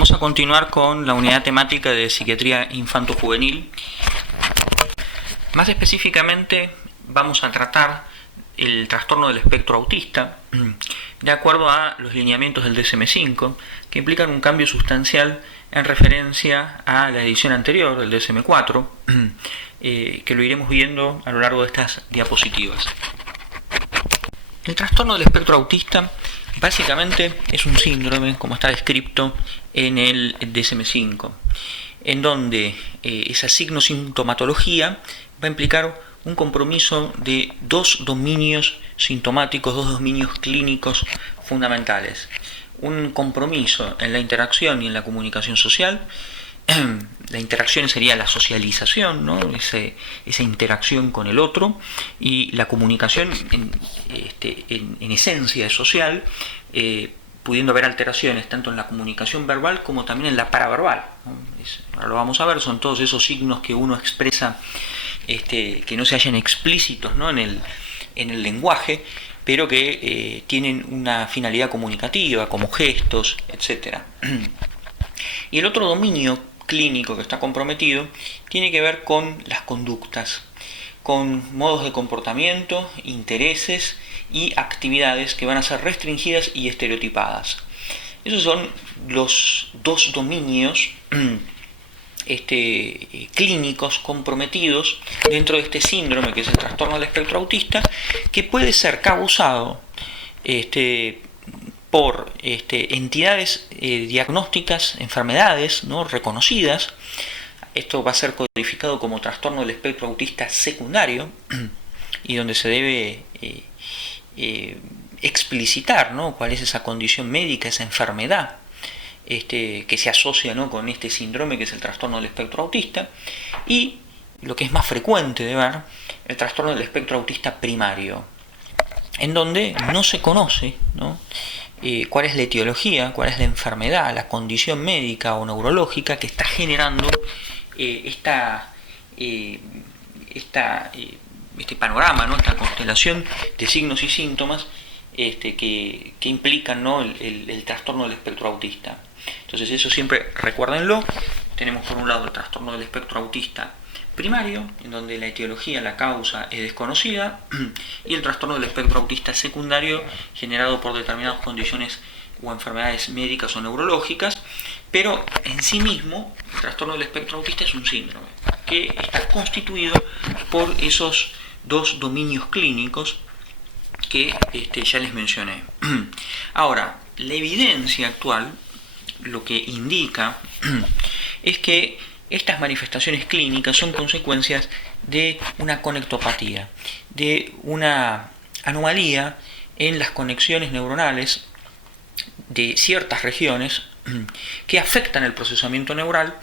Vamos a continuar con la unidad temática de psiquiatría infanto-juvenil. Más específicamente vamos a tratar el trastorno del espectro autista de acuerdo a los lineamientos del DSM-5, que implican un cambio sustancial en referencia a la edición anterior, el DSM-4, que lo iremos viendo a lo largo de estas diapositivas. El trastorno del espectro autista básicamente es un síndrome, como está descrito en el DSM-5, en donde esa signo-sintomatología va a implicar un compromiso de dos dominios sintomáticos, dos dominios clínicos fundamentales. Un compromiso en la interacción y en la comunicación social. La interacción sería la socialización, ¿no? Esa interacción con el otro, y la comunicación en esencia es social, pudiendo haber alteraciones tanto en la comunicación verbal como también en la paraverbal, ¿no? Ahora lo vamos a ver, son todos esos signos que uno expresa que no se hallan explícitos, ¿no? en el lenguaje, pero que tienen una finalidad comunicativa, como gestos, etc. Y el otro dominio clínico que está comprometido tiene que ver con las conductas, con modos de comportamiento, intereses y actividades que van a ser restringidas y estereotipadas. Esos son los dos dominios clínicos comprometidos dentro de este síndrome que es el trastorno del espectro autista, que puede ser causado por entidades diagnósticas, enfermedades, ¿no?, reconocidas. Esto va a ser codificado como trastorno del espectro autista secundario, y donde se debe explicitar, ¿no?, cuál es esa condición médica, esa enfermedad que se asocia, ¿no?, con este síndrome que es el trastorno del espectro autista. Y lo que es más frecuente de ver, el trastorno del espectro autista primario, en donde no se conoce, ¿no?, cuál es la etiología, cuál es la enfermedad, la condición médica o neurológica que está generando este panorama, ¿no?, esta constelación de signos y síntomas que implican, ¿no?, el trastorno del espectro autista. Entonces eso siempre recuérdenlo. Tenemos por un lado el trastorno del espectro autista primario, en donde la etiología, la causa es desconocida, y el trastorno del espectro autista secundario, generado por determinadas condiciones o enfermedades médicas o neurológicas, pero en sí mismo el trastorno del espectro autista es un síndrome que está constituido por esos dos dominios clínicos que ya les mencioné. Ahora, la evidencia actual lo que indica es que estas manifestaciones clínicas son consecuencias de una conectopatía, de una anomalía en las conexiones neuronales de ciertas regiones que afectan el procesamiento neural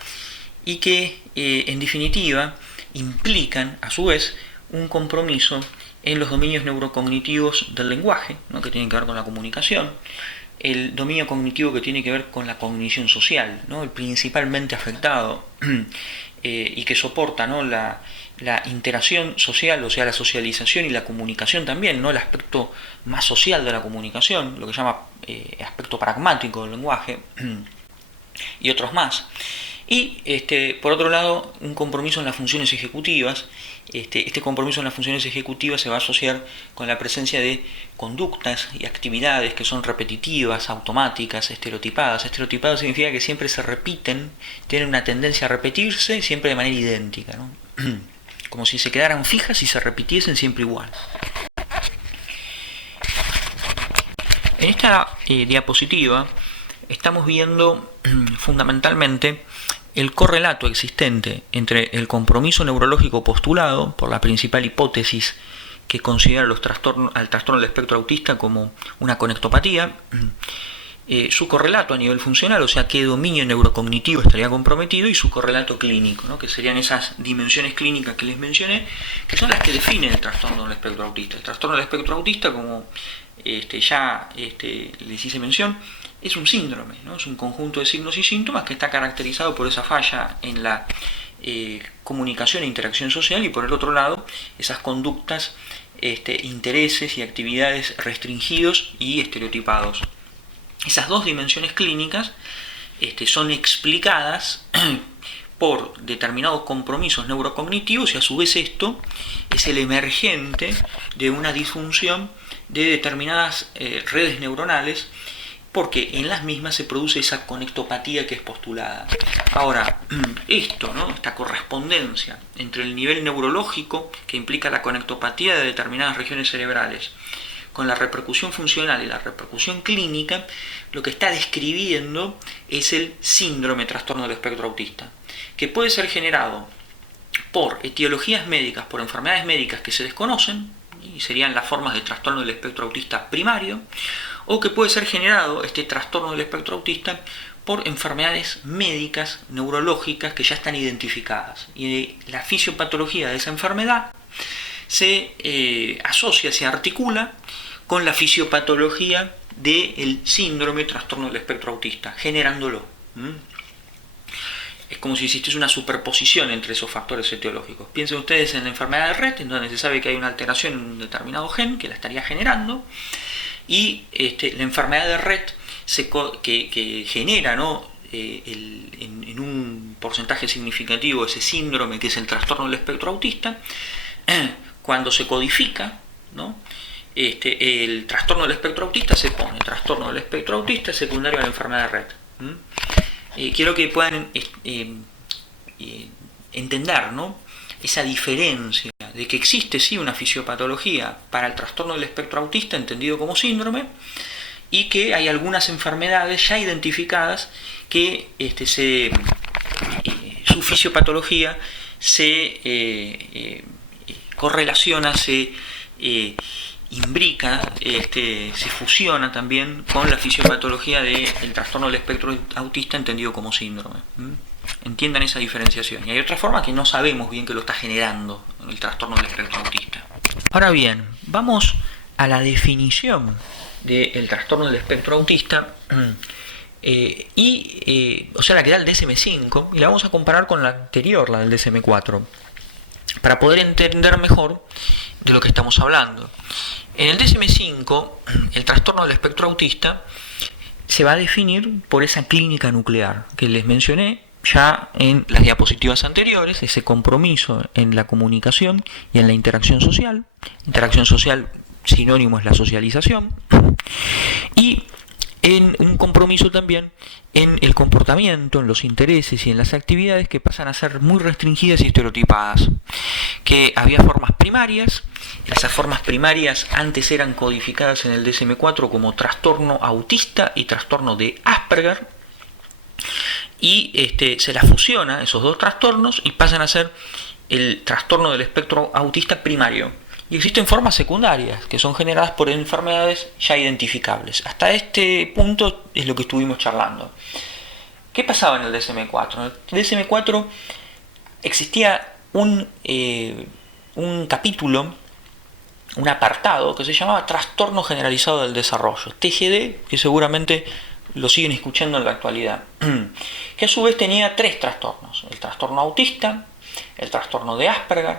y que, en definitiva, implican, a su vez, un compromiso en los dominios neurocognitivos del lenguaje, ¿no?, que tienen que ver con la comunicación, el dominio cognitivo que tiene que ver con la cognición social, ¿no?, el principalmente afectado, y que soporta, ¿no?, la interacción social, o sea, la socialización y la comunicación también, ¿no?, el aspecto más social de la comunicación, lo que se llama aspecto pragmático del lenguaje, y otros más. Y por otro lado, un compromiso en las funciones ejecutivas. Este compromiso en las funciones ejecutivas se va a asociar con la presencia de conductas y actividades que son repetitivas, automáticas, estereotipadas. Estereotipadas significa que siempre se repiten, tienen una tendencia a repetirse siempre de manera idéntica, ¿no? Como si se quedaran fijas y se repitiesen siempre igual. En esta diapositiva estamos viendo fundamentalmente el correlato existente entre el compromiso neurológico postulado por la principal hipótesis que considera al trastorno del espectro autista como una conectopatía, su correlato a nivel funcional, o sea, qué dominio neurocognitivo estaría comprometido, y su correlato clínico, ¿no?, que serían esas dimensiones clínicas que les mencioné, que son las que definen el trastorno del espectro autista. El trastorno del espectro autista, como ya les hice mención, es un síndrome, ¿no?, es un conjunto de signos y síntomas que está caracterizado por esa falla en la comunicación e interacción social, y por el otro lado esas conductas, intereses y actividades restringidos y estereotipados. Esas dos dimensiones clínicas son explicadas por determinados compromisos neurocognitivos, y a su vez esto es el emergente de una disfunción de determinadas redes neuronales, porque en las mismas se produce esa conectopatía que es postulada. Ahora, esto, ¿no?, esta correspondencia entre el nivel neurológico, que implica la conectopatía de determinadas regiones cerebrales, con la repercusión funcional y la repercusión clínica, lo que está describiendo es el síndrome trastorno del espectro autista, que puede ser generado por etiologías médicas, por enfermedades médicas que se desconocen, y serían las formas de trastorno del espectro autista primario, o que puede ser generado este trastorno del espectro autista por enfermedades médicas, neurológicas, que ya están identificadas. Y la fisiopatología de esa enfermedad se asocia, se articula con la fisiopatología del síndrome trastorno del espectro autista, generándolo. Es como si existiese una superposición entre esos factores etiológicos. Piensen ustedes en la enfermedad de Rett, en donde se sabe que hay una alteración en un determinado gen que la estaría generando, y la enfermedad de Rett que genera, ¿no?, en un porcentaje significativo ese síndrome que es el trastorno del espectro autista, cuando se codifica, ¿no?, el trastorno del espectro autista se pone trastorno del espectro autista secundario a la enfermedad de Rett. Quiero que puedan entender, ¿no?, esa diferencia de que existe sí una fisiopatología para el trastorno del espectro autista entendido como síndrome, y que hay algunas enfermedades ya identificadas que su fisiopatología se correlaciona, se imbrica, se fusiona también con la fisiopatología del trastorno del espectro autista entendido como síndrome. Entiendan esa diferenciación. Y hay otra forma que no sabemos bien que lo está generando el trastorno del espectro autista. Ahora bien, vamos a la definición del trastorno del espectro autista, o sea, la que da el DSM-5, y la vamos a comparar con la anterior, la del DSM-4, para poder entender mejor de lo que estamos hablando. En el DSM-5, el trastorno del espectro autista se va a definir por esa clínica nuclear que les mencioné ya en las diapositivas anteriores, ese compromiso en la comunicación y en la interacción social. Interacción social, sinónimo es la socialización, y en un compromiso también en el comportamiento, en los intereses y en las actividades que pasan a ser muy restringidas y estereotipadas. Que había formas primarias, esas formas primarias antes eran codificadas en el DSM-4 como trastorno autista y trastorno de Asperger, y se las fusiona esos dos trastornos y pasan a ser el trastorno del espectro autista primario. Y existen formas secundarias que son generadas por enfermedades ya identificables. Hasta este punto es lo que estuvimos charlando. ¿Qué pasaba en el DSM-4? En el DSM-4 existía un capítulo, un apartado que se llamaba Trastorno Generalizado del Desarrollo, TGD, que seguramente lo siguen escuchando en la actualidad, que a su vez tenía tres trastornos: el trastorno autista, el trastorno de Asperger,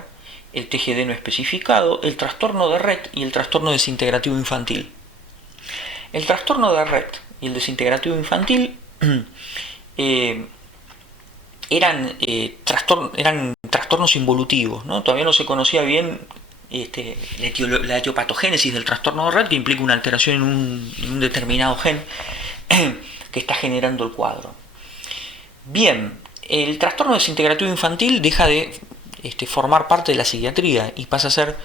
el TGD no especificado, el trastorno de Rett y el trastorno desintegrativo infantil. El trastorno de Rett y el desintegrativo infantil eran trastornos involutivos, ¿no? Todavía no se conocía bien la etiopatogénesis del trastorno de Rett, que implica una alteración en un determinado gen que está generando el cuadro. Bien, el trastorno desintegrativo infantil deja de formar parte de la psiquiatría y pasa a ser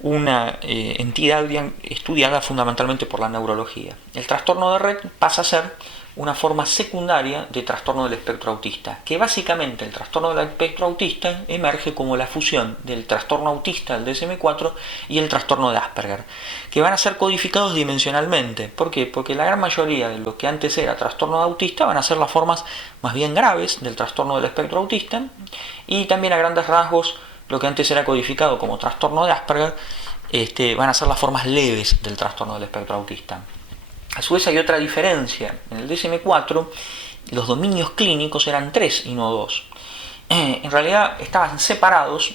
una entidad estudiada fundamentalmente por la neurología. El trastorno de Rett pasa a ser una forma secundaria de trastorno del espectro autista, que básicamente el trastorno del espectro autista emerge como la fusión del trastorno autista del DSM-4 y el trastorno de Asperger, que van a ser codificados dimensionalmente. ¿Por qué? Porque la gran mayoría de lo que antes era trastorno autista van a ser las formas más bien graves del trastorno del espectro autista, y también a grandes rasgos lo que antes era codificado como trastorno de Asperger van a ser las formas leves del trastorno del espectro autista. A su vez hay otra diferencia. En el DSM-4 los dominios clínicos eran 3 y no 2. En realidad estaban separados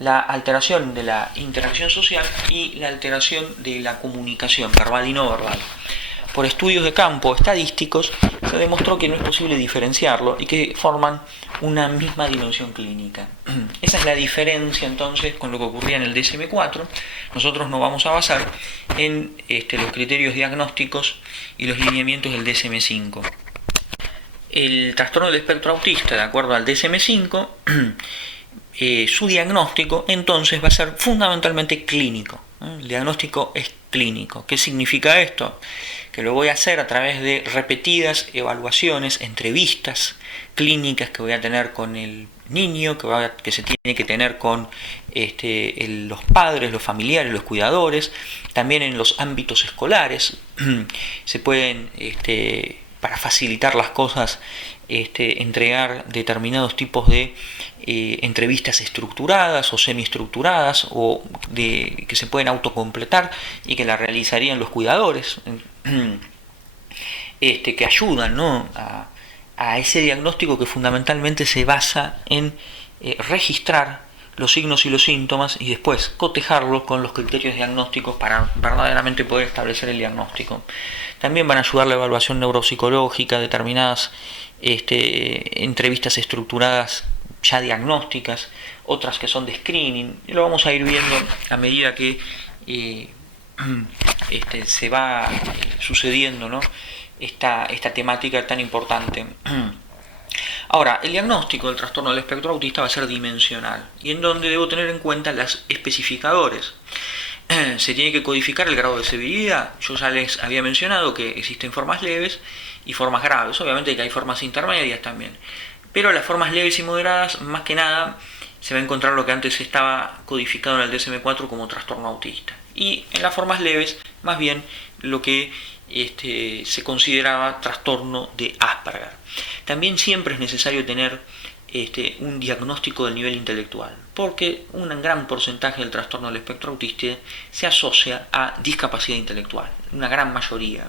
la alteración de la interacción social y la alteración de la comunicación verbal y no verbal. por estudios de campo estadísticos se demostró que no es posible diferenciarlo y que forman una misma dimensión clínica. Esa es la diferencia entonces con lo que ocurría en el DSM-4. Nosotros nos vamos a basar en los criterios diagnósticos y los lineamientos del DSM-5. El trastorno del espectro autista, de acuerdo al DSM-5, su diagnóstico entonces va a ser fundamentalmente clínico. El diagnóstico es clínico. ¿Qué significa esto? Que lo voy a hacer a través de repetidas evaluaciones, entrevistas clínicas que voy a tener con el niño, que se tiene que tener con los padres, los familiares, los cuidadores, también en los ámbitos escolares. Se pueden, para facilitar las cosas, entregar determinados tipos de entrevistas estructuradas o semiestructuradas o que se pueden autocompletar y que la realizarían los cuidadores, que ayudan, ¿no?, a ese diagnóstico que fundamentalmente se basa en registrar los signos y los síntomas y después cotejarlos con los criterios diagnósticos para verdaderamente poder establecer el diagnóstico. También van a ayudar la evaluación neuropsicológica, determinadas entrevistas estructuradas ya diagnósticas, otras que son de screening, y lo vamos a ir viendo a medida que se va sucediendo, ¿no?, esta temática tan importante. Ahora, el diagnóstico del trastorno del espectro autista va a ser dimensional, y en donde debo tener en cuenta los especificadores. Se tiene que codificar el grado de severidad. Yo ya les había mencionado que existen formas leves y formas graves. Obviamente que hay formas intermedias también, pero las formas leves y moderadas, más que nada, se va a encontrar lo que antes estaba codificado en el DSM-4 como trastorno autista, y en las formas leves, más bien, lo que se consideraba trastorno de Asperger. También siempre es necesario tener un diagnóstico del nivel intelectual, porque un gran porcentaje del trastorno del espectro autista se asocia a discapacidad intelectual, una gran mayoría.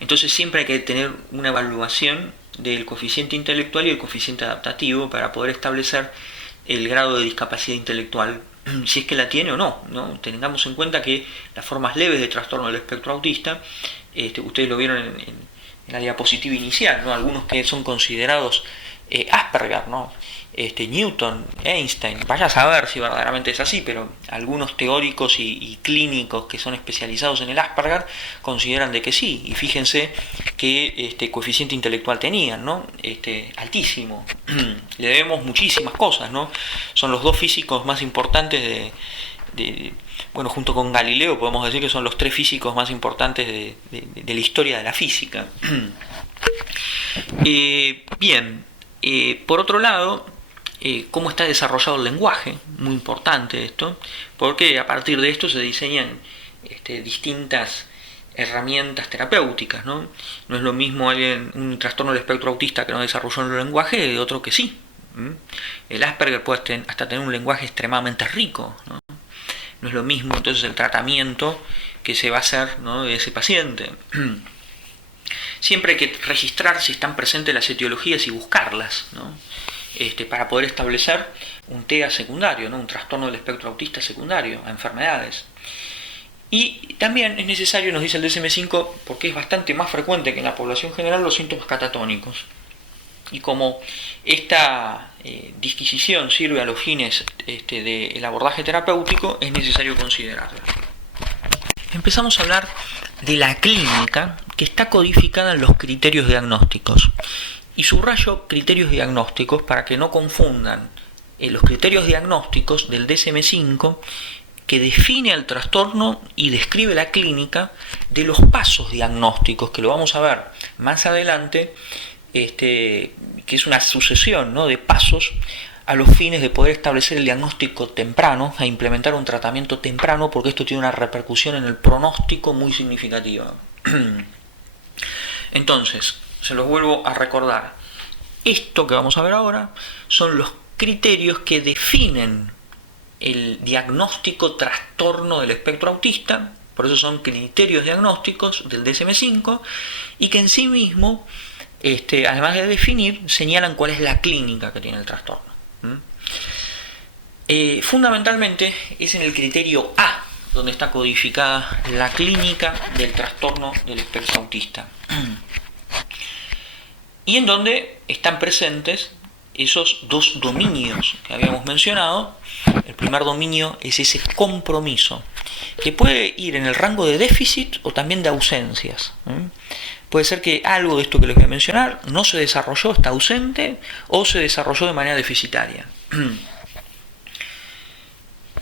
Entonces siempre hay que tener una evaluación del coeficiente intelectual y el coeficiente adaptativo para poder establecer el grado de discapacidad intelectual, si es que la tiene o no, ¿no? Tengamos en cuenta que las formas leves de trastorno del espectro autista, ustedes lo vieron en la diapositiva inicial, ¿no?, algunos que son considerados Asperger, ¿no?, Newton, Einstein, vaya a saber si verdaderamente es así, pero algunos teóricos y clínicos que son especializados en el Asperger consideran de que sí, y fíjense que coeficiente intelectual tenían, ¿no?, altísimo. Le debemos muchísimas cosas, ¿no? Son los dos físicos más importantes bueno, junto con Galileo podemos decir que son los tres físicos más importantes de la historia de la física. Bien, por otro lado, cómo está desarrollado el lenguaje, muy importante esto, porque a partir de esto se diseñan distintas herramientas terapéuticas, ¿no? No es lo mismo un trastorno del espectro autista que no desarrolló el lenguaje de otro que sí. El Asperger puede hasta tener un lenguaje extremadamente rico, ¿no? No es lo mismo entonces el tratamiento que se va a hacer, ¿no?, de ese paciente. Siempre hay que registrar si están presentes las etiologías y buscarlas, ¿no?, para poder establecer un TEA secundario, ¿no?, un trastorno del espectro autista secundario a enfermedades. Y también es necesario, nos dice el DSM-5, porque es bastante más frecuente que en la población general, los síntomas catatónicos. Y como esta disquisición sirve a los fines del abordaje terapéutico, es necesario considerarla. Empezamos a hablar de la clínica, que está codificada en los criterios diagnósticos. Y subrayo criterios diagnósticos para que no confundan los criterios diagnósticos del DSM-5, que define el trastorno y describe la clínica, de los pasos diagnósticos, que lo vamos a ver más adelante, que es una sucesión, ¿no?, de pasos a los fines de poder establecer el diagnóstico temprano, a implementar un tratamiento temprano, porque esto tiene una repercusión en el pronóstico muy significativa. Entonces, se los vuelvo a recordar. Esto que vamos a ver ahora son los criterios que definen el diagnóstico trastorno del espectro autista, por eso son criterios diagnósticos del DSM-5, y que en sí mismo, además de definir, señalan cuál es la clínica que tiene el trastorno. Fundamentalmente es en el criterio A donde está codificada la clínica del trastorno del espectro autista. Y en donde están presentes esos dos dominios que habíamos mencionado. El primer dominio es ese compromiso, que puede ir en el rango de déficit o también de ausencias. Puede ser que algo de esto que les voy a mencionar no se desarrolló, está ausente, o se desarrolló de manera deficitaria.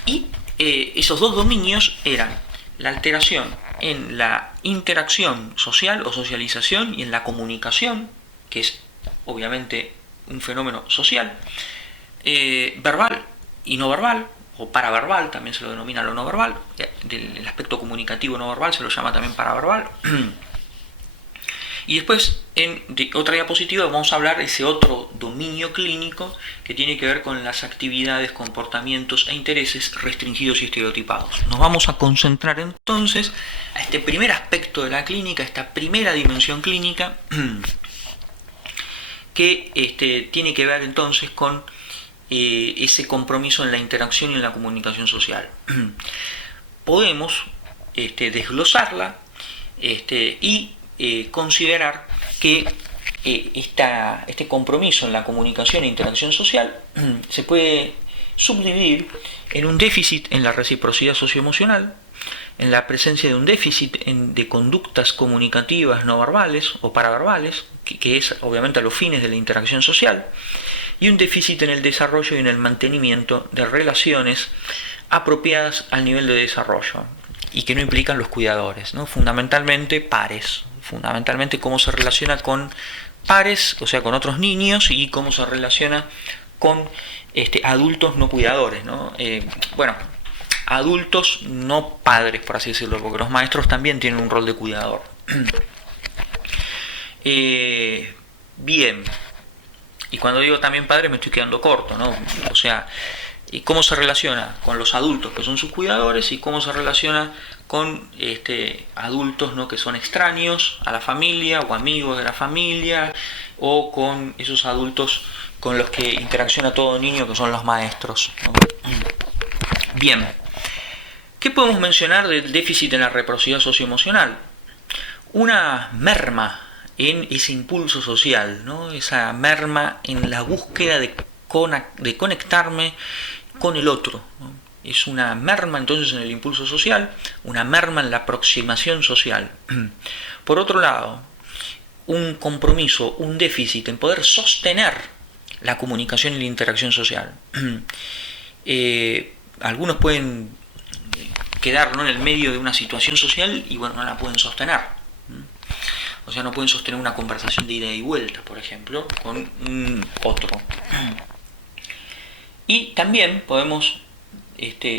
Y esos dos dominios eran la alteración en la interacción social o socialización y en la comunicación, que es obviamente un fenómeno social, verbal y no verbal, o paraverbal, también se lo denomina lo no verbal, el aspecto comunicativo no verbal se lo llama también paraverbal. Y después, en otra diapositiva, vamos a hablar de ese otro dominio clínico que tiene que ver con las actividades, comportamientos e intereses restringidos y estereotipados. Nos vamos a concentrar entonces a este primer aspecto de la clínica, esta primera dimensión clínica, que tiene que ver entonces con ese compromiso en la interacción y en la comunicación social. Podemos desglosarla y considerar que este compromiso en la comunicación e interacción social se puede subdividir en un déficit en la reciprocidad socioemocional, en la presencia de un déficit de conductas comunicativas no verbales o paraverbales, que es obviamente a los fines de la interacción social, y un déficit en el desarrollo y en el mantenimiento de relaciones apropiadas al nivel de desarrollo y que no implican los cuidadores, ¿no? Fundamentalmente pares, fundamentalmente cómo se relaciona con pares, o sea, con otros niños, y cómo se relaciona con adultos no cuidadores, ¿no? Adultos no padres, por así decirlo, porque los maestros también tienen un rol de cuidador. Bien, y cuando digo también padre me estoy quedando corto, ¿no? O sea, y cómo se relaciona con los adultos que son sus cuidadores y cómo se relaciona con adultos, ¿no?, que son extraños a la familia o amigos de la familia, o con esos adultos con los que interacciona todo niño, que son los maestros, ¿no? Bien, ¿qué podemos mencionar del déficit en la reciprocidad socioemocional? Una merma en ese impulso social, ¿no? Esa merma en la búsqueda de conectarme con el otro, ¿no? Es una merma entonces en el impulso social, una merma en la aproximación social. Por otro lado, un compromiso, un déficit en poder sostener la comunicación y la interacción social. Algunos pueden quedar, ¿no?, en el medio de una situación social y bueno, no la pueden sostener. O sea, no pueden sostener una conversación de ida y vuelta, por ejemplo, con otro. Y también podemos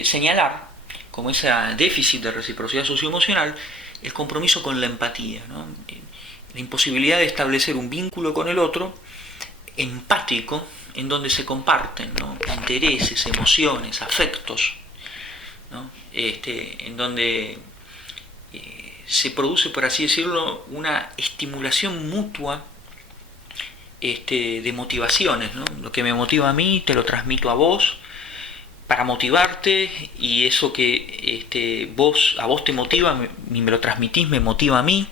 señalar como ese déficit de reciprocidad socioemocional el compromiso con la empatía, ¿no? La imposibilidad de establecer un vínculo con el otro empático en donde se comparten, ¿no?, intereses, emociones, afectos, ¿no? En donde se produce, por así decirlo, una estimulación mutua de motivaciones, ¿no? Lo que me motiva a mí te lo transmito a vos para motivarte, y eso que a vos te motiva y me lo transmitís me motiva a mí.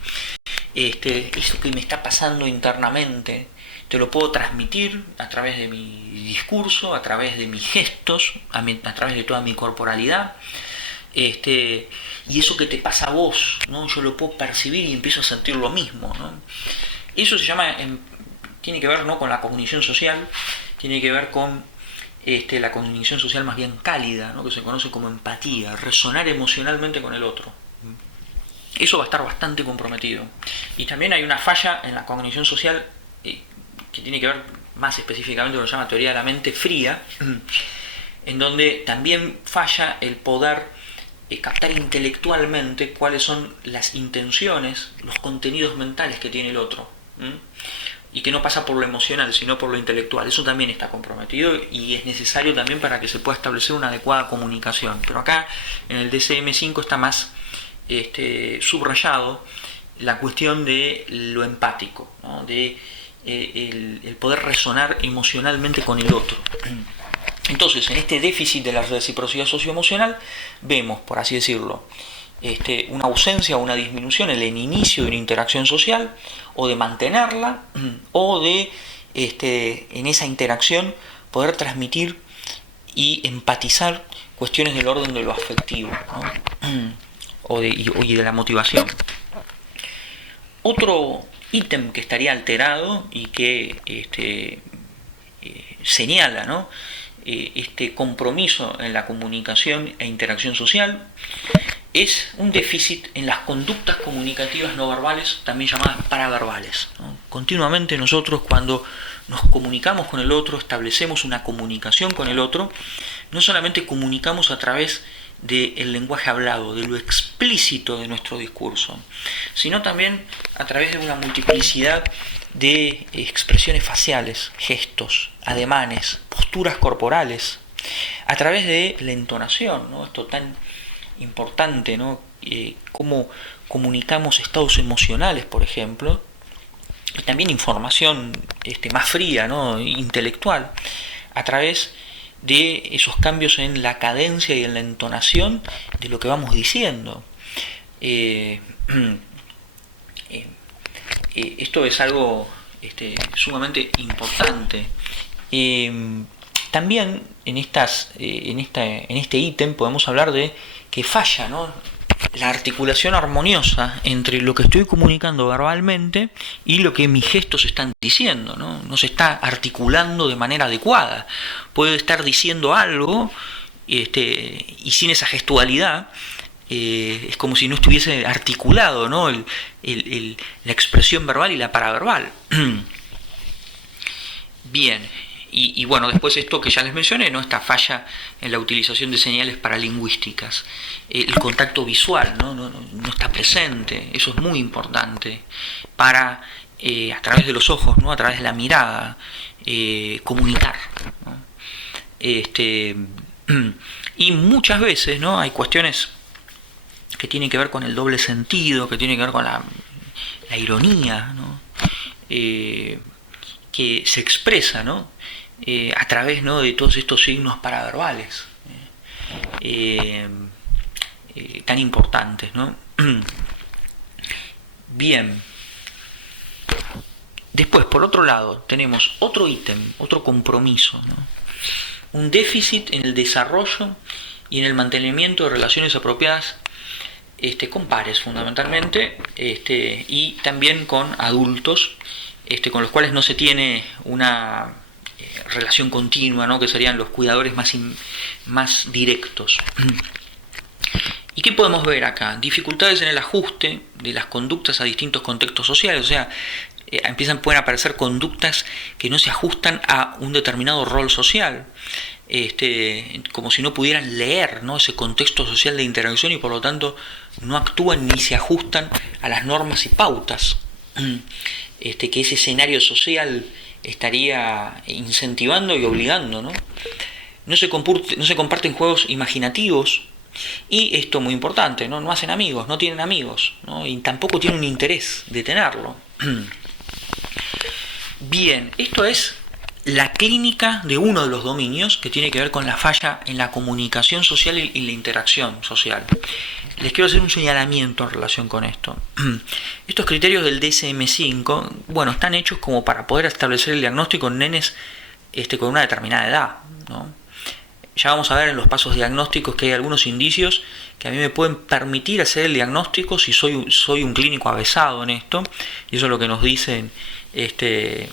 Eso que me está pasando internamente te lo puedo transmitir a través de mi discurso, a través de mis gestos, a través de toda mi corporalidad. Y eso que te pasa a vos, ¿no?, yo lo puedo percibir y empiezo a sentir lo mismo, ¿no? Eso se llama, tiene que ver, ¿no?, con la cognición social, tiene que ver con la cognición social más bien cálida, ¿no?, que se conoce como empatía, resonar emocionalmente con el otro. Eso va a estar bastante comprometido. Y también hay una falla en la cognición social que tiene que ver más específicamente con lo que se llama teoría de la mente fría, en donde también falla el poder captar intelectualmente cuáles son las intenciones, los contenidos mentales que tiene el otro, y que no pasa por lo emocional, sino por lo intelectual. Eso también está comprometido y es necesario también para que se pueda establecer una adecuada comunicación. Pero acá en el DSM-5 está más subrayado la cuestión de lo empático, ¿no?, de el poder resonar emocionalmente con el otro. Entonces, en este déficit de la reciprocidad socioemocional vemos, por así decirlo, una ausencia o una disminución en el inicio de una interacción social, o de mantenerla, o de en esa interacción poder transmitir y empatizar cuestiones del orden de lo afectivo, ¿no? y de la motivación. Otro ítem que estaría alterado y que señala, ¿no?, este compromiso en la comunicación e interacción social es un déficit en las conductas comunicativas no verbales, también llamadas paraverbales, ¿no? Continuamente nosotros, cuando nos comunicamos con el otro, establecemos una comunicación con el otro, no solamente comunicamos a través del lenguaje hablado, de lo explícito de nuestro discurso, sino también a través de una multiplicidad de expresiones faciales, gestos, ademanes, posturas corporales, a través de la entonación, ¿no? Esto tan importante, ¿no? Cómo comunicamos estados emocionales, por ejemplo, y también información más fría, ¿no?, intelectual, a través de esos cambios en la cadencia y en la entonación de lo que vamos diciendo. Esto es algo sumamente importante. También en este ítem podemos hablar de que falla, ¿no?, la articulación armoniosa entre lo que estoy comunicando verbalmente y lo que mis gestos están diciendo, ¿no? No se está articulando de manera adecuada. Puedo estar diciendo algo y sin esa gestualidad es como si no estuviese articulado, ¿no?, la expresión verbal y la paraverbal. Bien. Y bueno, después esto que ya les mencioné, ¿no?, esta falla en la utilización de señales paralingüísticas. El contacto visual no está presente, eso es muy importante para, a través de los ojos, ¿no?, a través de la mirada, comunicar, ¿no? Y muchas veces, ¿no?, hay cuestiones que tienen que ver con el doble sentido, que tienen que ver con la ironía, ¿no?, que se expresa, ¿no?, a través, ¿no?, de todos estos signos paraverbales tan importantes, ¿no? Bien. Después, por otro lado, tenemos otro ítem, otro compromiso, ¿no?, un déficit en el desarrollo y en el mantenimiento de relaciones apropiadas con pares, fundamentalmente, y también con adultos, con los cuales no se tiene una relación continua, ¿no?, que serían los cuidadores más directos. ¿Y qué podemos ver acá? Dificultades en el ajuste de las conductas a distintos contextos sociales, o sea, pueden aparecer conductas que no se ajustan a un determinado rol social, como si no pudieran leer, ¿no?, ese contexto social de interacción, y por lo tanto no actúan ni se ajustan a las normas y pautas que ese escenario social estaría incentivando y obligando, ¿no? No se comparten juegos imaginativos, y esto muy importante, ¿no?, no hacen amigos, no tienen amigos, ¿no?, y tampoco tienen un interés de tenerlo. Bien, esto es la clínica de uno de los dominios que tiene que ver con la falla en la comunicación social y la interacción social. Les quiero hacer un señalamiento en relación con esto. Estos criterios del DSM-5, bueno, están hechos como para poder establecer el diagnóstico en nenes con una determinada edad, ¿no? Ya vamos a ver en los pasos diagnósticos que hay algunos indicios que a mí me pueden permitir hacer el diagnóstico si soy un clínico avesado en esto, y eso es lo que nos dice el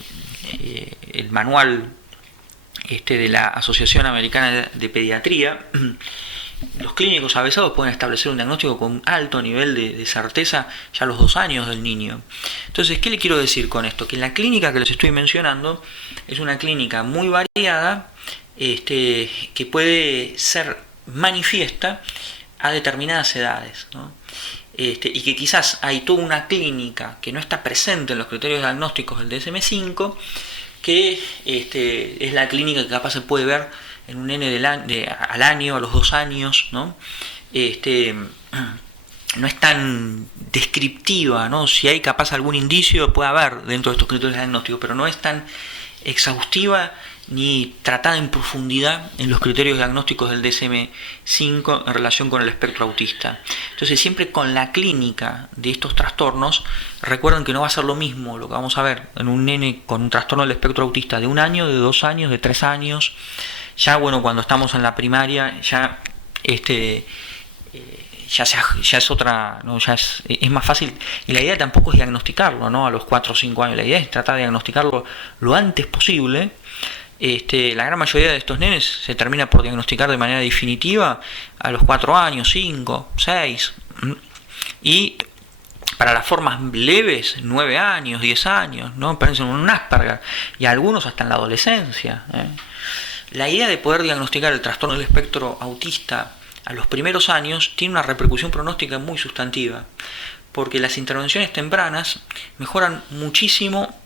manual de la Asociación Americana de Pediatría. Los clínicos avesados pueden establecer un diagnóstico con alto nivel de certeza ya a los 2 años del niño. Entonces, ¿qué le quiero decir con esto? Que la clínica que les estoy mencionando es una clínica muy variada, que puede ser manifiesta a determinadas edades, ¿no? Y que quizás hay toda una clínica que no está presente en los criterios diagnósticos del DSM-5, que es la clínica que capaz se puede ver en un nene al año, a los 2 años, ¿no? No es tan descriptiva, ¿no? Si hay capaz algún indicio puede haber dentro de estos criterios diagnósticos, pero no es tan exhaustiva ni tratada en profundidad en los criterios diagnósticos del DSM-5 en relación con el espectro autista. Entonces, siempre con la clínica de estos trastornos, recuerden que no va a ser lo mismo lo que vamos a ver en un nene con un trastorno del espectro autista de 1 año, de 2 años, de 3 años. Ya bueno, cuando estamos en la primaria, ya es otra, ¿no? Ya es más fácil, y la idea tampoco es diagnosticarlo, ¿no? A los 4 o 5 años, la idea es tratar de diagnosticarlo lo antes posible. La gran mayoría de estos nenes se termina por diagnosticar de manera definitiva a los 4 años, 5, 6, y para las formas leves, 9 años, 10 años, ¿no? Parecen un Asperger, y algunos hasta en la adolescencia, ¿eh? La idea de poder diagnosticar el trastorno del espectro autista a los primeros años tiene una repercusión pronóstica muy sustantiva, porque las intervenciones tempranas mejoran muchísimo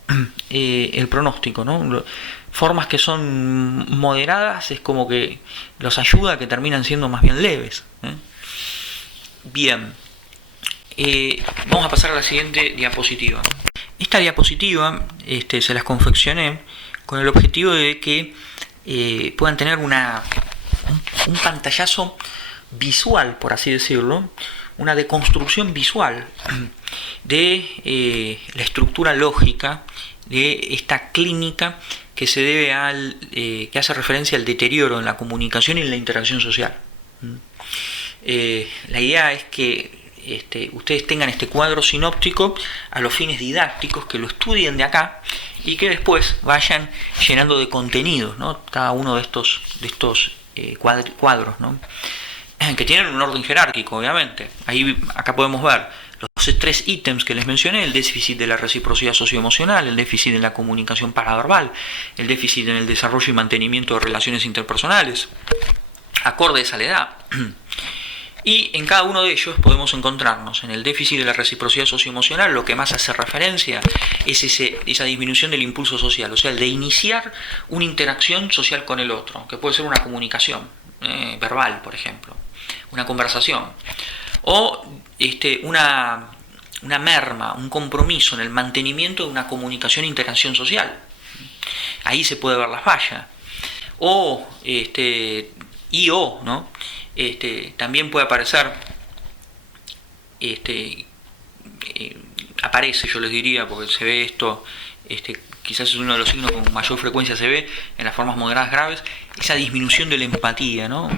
el pronóstico, ¿no? Formas que son moderadas es como que los ayuda a que terminan siendo más bien leves, ¿eh? Bien, vamos a pasar a la siguiente diapositiva. Esta diapositiva se las confeccioné con el objetivo de que puedan tener un pantallazo visual, por así decirlo, una deconstrucción visual de la estructura lógica de esta clínica que se debe que hace referencia al deterioro en la comunicación y en la interacción social. La idea es que ustedes tengan este cuadro sinóptico a los fines didácticos, que lo estudien de acá y que después vayan llenando de contenidos, ¿no? Cada uno de estos cuadros, ¿no? Que tienen un orden jerárquico, obviamente. Acá podemos ver los 3 ítems que les mencioné: el déficit de la reciprocidad socioemocional, el déficit en la comunicación paraverbal, el déficit en el desarrollo y mantenimiento de relaciones interpersonales, acordes a la edad. Y en cada uno de ellos podemos encontrarnos en el déficit de la reciprocidad socioemocional. Lo que más hace referencia es esa disminución del impulso social, o sea, el de iniciar una interacción social con el otro, que puede ser una comunicación verbal, por ejemplo, una conversación, o una merma, un compromiso en el mantenimiento de una comunicación e interacción social. Ahí se puede ver la falla. O ¿no? También puede aparecer, aparece, yo les diría, porque se ve esto, quizás es uno de los signos con mayor frecuencia se ve en las formas moderadas graves, esa disminución de la empatía, ¿no?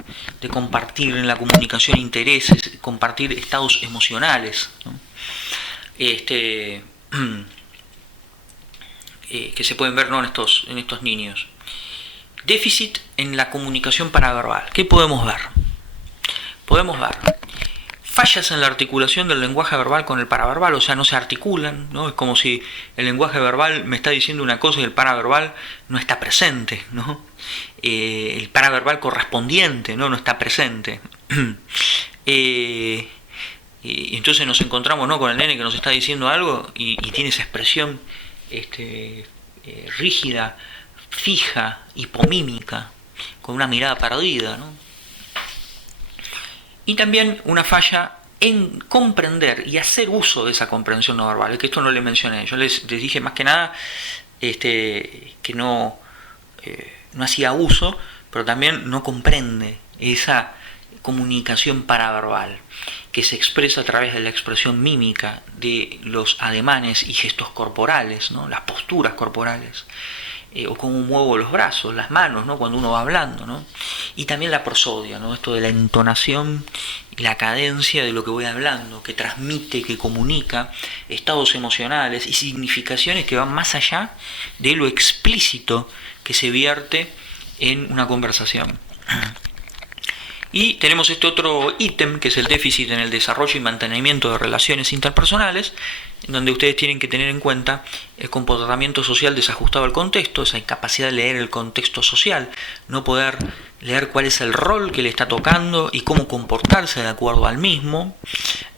De compartir en la comunicación intereses, compartir estados emocionales, ¿no? Que se pueden ver, ¿no? en estos niños. Déficit en la comunicación paraverbal. ¿Qué podemos ver? Podemos ver fallas en la articulación del lenguaje verbal con el paraverbal, o sea, no se articulan, ¿no? Es como si el lenguaje verbal me está diciendo una cosa y el paraverbal no está presente, ¿no? El paraverbal correspondiente, ¿no? No está presente. Y entonces nos encontramos, ¿no? con el nene que nos está diciendo algo y tiene esa expresión rígida, fija, hipomímica, con una mirada perdida, ¿no? Y también una falla en comprender y hacer uso de esa comprensión no verbal. Es que esto no le mencioné. Yo les dije más que nada que no hacía uso, pero también no comprende esa comunicación paraverbal que se expresa a través de la expresión mímica, de los ademanes y gestos corporales, ¿no? Las posturas corporales. O cómo muevo los brazos, las manos, ¿no? Cuando uno va hablando, ¿no? Y también la prosodia, ¿no? Esto de la entonación y la cadencia de lo que voy hablando, que transmite, que comunica estados emocionales y significaciones que van más allá de lo explícito que se vierte en una conversación. Y tenemos este otro ítem, que es el déficit en el desarrollo y mantenimiento de relaciones interpersonales, donde ustedes tienen que tener en cuenta el comportamiento social desajustado al contexto, esa incapacidad de leer el contexto social, no poder leer cuál es el rol que le está tocando y cómo comportarse de acuerdo al mismo,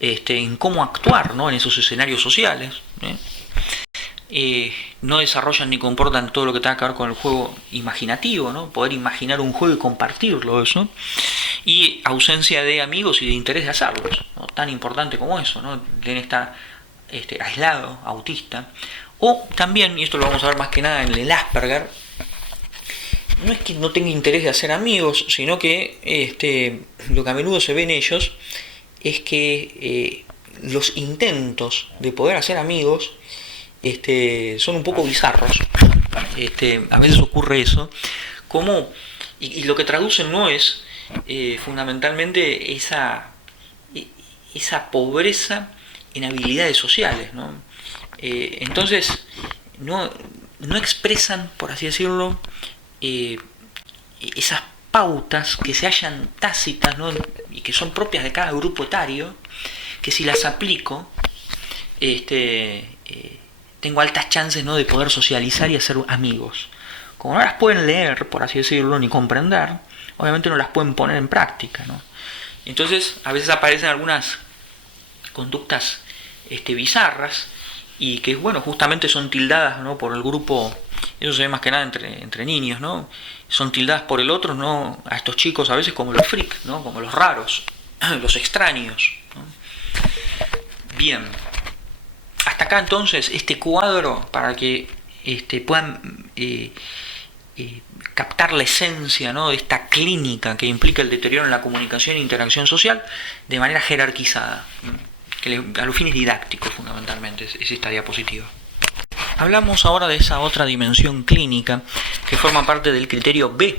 en cómo actuar, ¿no? en esos escenarios sociales. No desarrollan ni comportan todo lo que tenga que ver con el juego imaginativo, ¿no? Poder imaginar un juego y compartirlo, eso. Y ausencia de amigos y de interés de hacerlos, ¿no? Tan importante como eso, ¿no? El está aislado, autista. O también, y esto lo vamos a ver más que nada en el Asperger, no es que no tenga interés de hacer amigos, sino que lo que a menudo se ve en ellos es que los intentos de poder hacer amigos son un poco bizarros. A veces ocurre eso, como, y lo que traducen no es fundamentalmente esa pobreza en habilidades sociales, ¿no? Entonces, no expresan, por así decirlo, esas pautas que se hallan tácitas, ¿no? Y que son propias de cada grupo etario, que si las aplico, tengo altas chances, ¿no?, de poder socializar y hacer amigos. Como no las pueden leer, por así decirlo, ni comprender, obviamente no las pueden poner en práctica, ¿no? Entonces, a veces aparecen algunas conductas bizarras y que, bueno, justamente son tildadas, ¿no?, por el grupo. Eso se ve más que nada entre niños, ¿no? Son tildadas por el otro, ¿no?, a estos chicos a veces como los freaks, ¿no?, como los raros, los extraños, ¿no? Bien. Hasta acá entonces este cuadro para que puedan captar la esencia, ¿no?, de esta clínica que implica el deterioro en la comunicación e interacción social de manera jerarquizada, que a los fines didácticos fundamentalmente es esta diapositiva. Hablamos ahora de esa otra dimensión clínica que forma parte del criterio B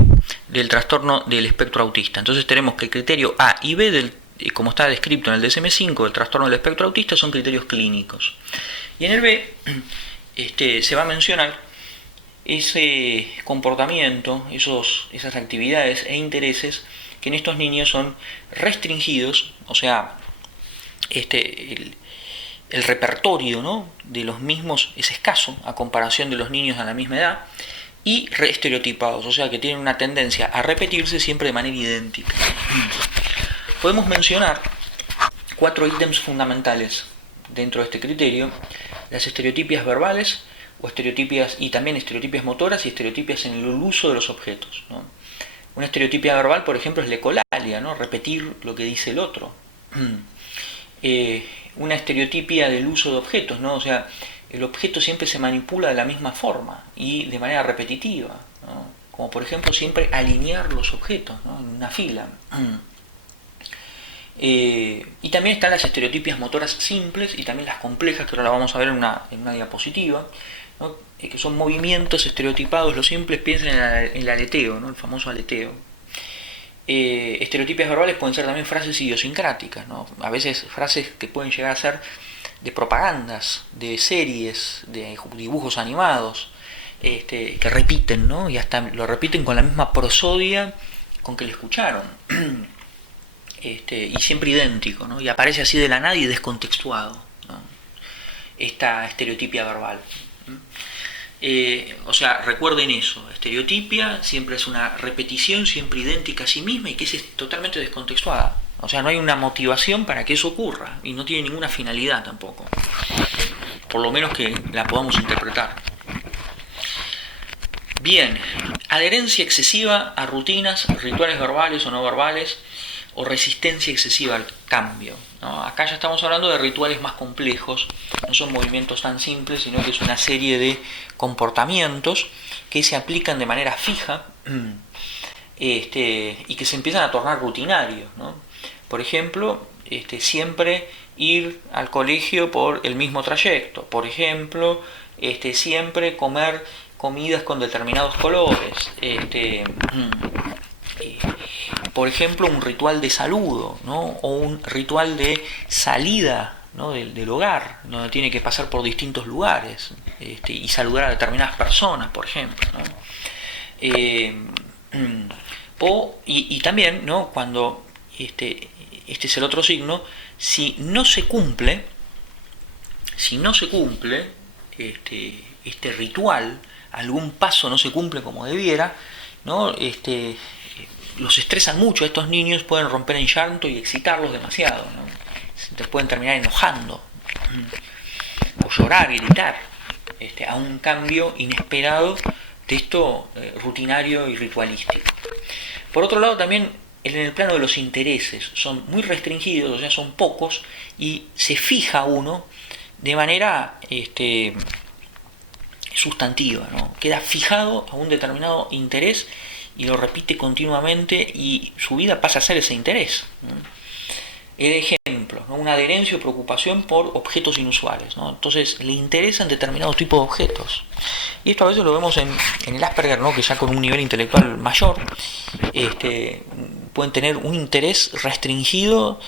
del trastorno del espectro autista. Entonces tenemos que el criterio A y B, como está descrito en el DSM-5 del trastorno del espectro autista, son criterios clínicos. Y en el B se va a mencionar ese comportamiento, esas actividades e intereses que en estos niños son restringidos, o sea, el repertorio, ¿no?, de los mismos es escaso a comparación de los niños a la misma edad, y estereotipados, o sea que tienen una tendencia a repetirse siempre de manera idéntica. Podemos mencionar 4 ítems fundamentales dentro de este criterio: las estereotipias verbales, o estereotipias, y también estereotipias motoras y estereotipias en el uso de los objetos, ¿no? Una estereotipia verbal, por ejemplo, es la ecolalia, ¿no?, repetir lo que dice el otro. Una estereotipia del uso de objetos, ¿no?, o sea, el objeto siempre se manipula de la misma forma y de manera repetitiva, ¿no?, como por ejemplo siempre alinear los objetos, ¿no?, en una fila. Y también están las estereotipias motoras simples y también las complejas, que ahora la vamos a ver en una diapositiva, ¿no?, que son movimientos estereotipados. Los simples, piensen en el aleteo, ¿no?, el famoso aleteo. Estereotipias verbales pueden ser también frases idiosincráticas, ¿no?, a veces frases que pueden llegar a ser de propagandas, de series, de dibujos animados, que repiten, ¿no?, y hasta lo repiten con la misma prosodia con que lo escucharon. Y siempre idéntico, ¿no?, y aparece así de la nada y descontextuado, ¿no?, esta estereotipia verbal. O sea, recuerden eso: estereotipia siempre es una repetición siempre idéntica a sí misma y que es totalmente descontextuada. O sea, no hay una motivación para que eso ocurra y no tiene ninguna finalidad tampoco, por lo menos que la podamos interpretar. Bien, adherencia excesiva a rutinas, rituales verbales o no verbales, o resistencia excesiva al cambio, ¿no? Acá ya estamos hablando de rituales más complejos, no son movimientos tan simples, sino que es una serie de comportamientos que se aplican de manera fija y que se empiezan a tornar rutinarios, ¿no? Por ejemplo, siempre ir al colegio por el mismo trayecto, por ejemplo, siempre comer comidas con determinados colores, por ejemplo, un ritual de saludo, ¿no?, o un ritual de salida, ¿no?, del hogar, donde tiene que pasar por distintos lugares y saludar a determinadas personas, por ejemplo, ¿no? Y también, ¿no?, cuando este es el otro signo, si no se cumple este ritual, algún paso no se cumple como debiera, ¿no?, los estresan mucho. Estos niños pueden romper en llanto y excitarlos demasiado, ¿no? Se pueden terminar enojando, o llorar, gritar, a un cambio inesperado de esto rutinario y ritualístico. Por otro lado, también en el plano de los intereses son muy restringidos, o sea, son pocos, y se fija uno de manera sustantiva, ¿no? Queda fijado a un determinado interés y lo repite continuamente y su vida pasa a ser ese interés, ¿no? El ejemplo, ¿no? Una adherencia o preocupación por objetos inusuales, ¿no? Entonces le interesan determinados tipos de objetos. Y esto a veces lo vemos en el Asperger, ¿no? Que ya con un nivel intelectual mayor pueden tener un interés restringido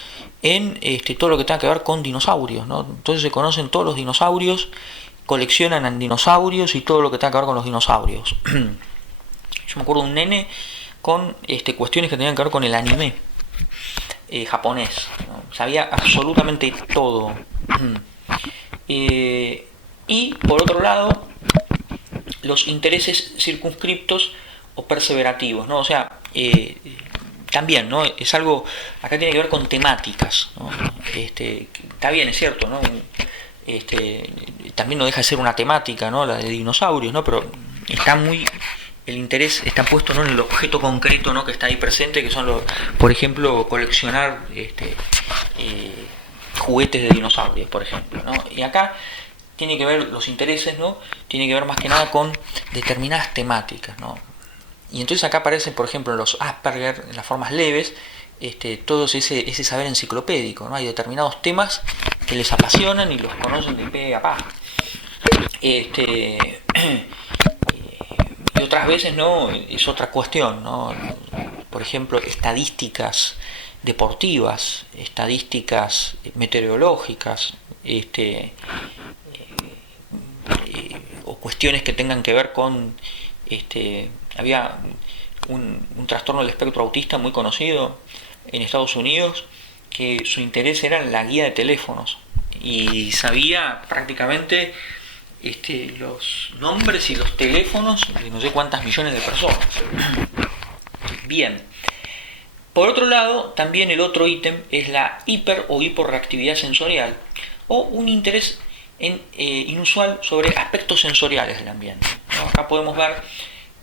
en todo lo que tenga que ver con dinosaurios, ¿no? Entonces se conocen todos los dinosaurios, coleccionan dinosaurios y todo lo que tenga que ver con los dinosaurios. Yo me acuerdo de un nene con cuestiones que tenían que ver con el anime japonés, ¿no? Sabía absolutamente todo. Y por otro lado, los intereses circunscriptos o perseverativos, ¿no? O sea, también, ¿no? Es algo, acá tiene que ver con temáticas, ¿no? Está bien, es cierto, ¿no? También no deja de ser una temática, ¿no? La de dinosaurios, ¿no? Pero está muy, el interés está puesto, ¿no? En el objeto concreto, ¿no? Que está ahí presente, que son los, por ejemplo, coleccionar juguetes de dinosaurios, por ejemplo, ¿no? Y acá tiene que ver los intereses, ¿no? Tiene que ver más que nada con determinadas temáticas, ¿no? Y entonces acá aparecen, por ejemplo, en los Asperger, en las formas leves, todo ese saber enciclopédico, ¿no? Hay determinados temas que les apasionan y los conocen de pe a pa. Y otras veces no, es otra cuestión, ¿no? Por ejemplo, estadísticas deportivas, estadísticas meteorológicas, o cuestiones que tengan que ver con había un trastorno del espectro autista muy conocido en Estados Unidos, que su interés era la guía de teléfonos y sabía prácticamente los nombres y los teléfonos de no sé cuántas millones de personas. Bien. Por otro lado, también el otro ítem es la hiper o hiporreactividad sensorial, o un interés inusual sobre aspectos sensoriales del ambiente, ¿no? Acá podemos ver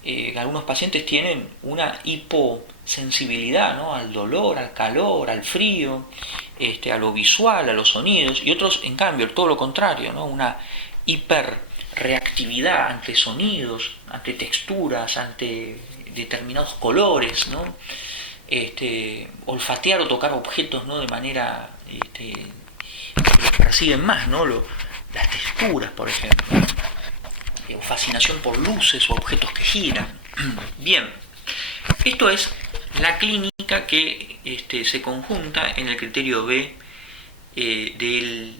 que algunos pacientes tienen una hiposensibilidad, ¿no? Al dolor, al calor, al frío, a lo visual, a los sonidos, y otros, en cambio, todo lo contrario, ¿no? Una hiperreactividad ante sonidos, ante texturas, ante determinados colores, ¿no? Olfatear o tocar objetos, ¿no? De manera que perciben más, ¿no? Las texturas, por ejemplo, o fascinación por luces o objetos que giran. Bien, esto es la clínica que se conjunta en el criterio B del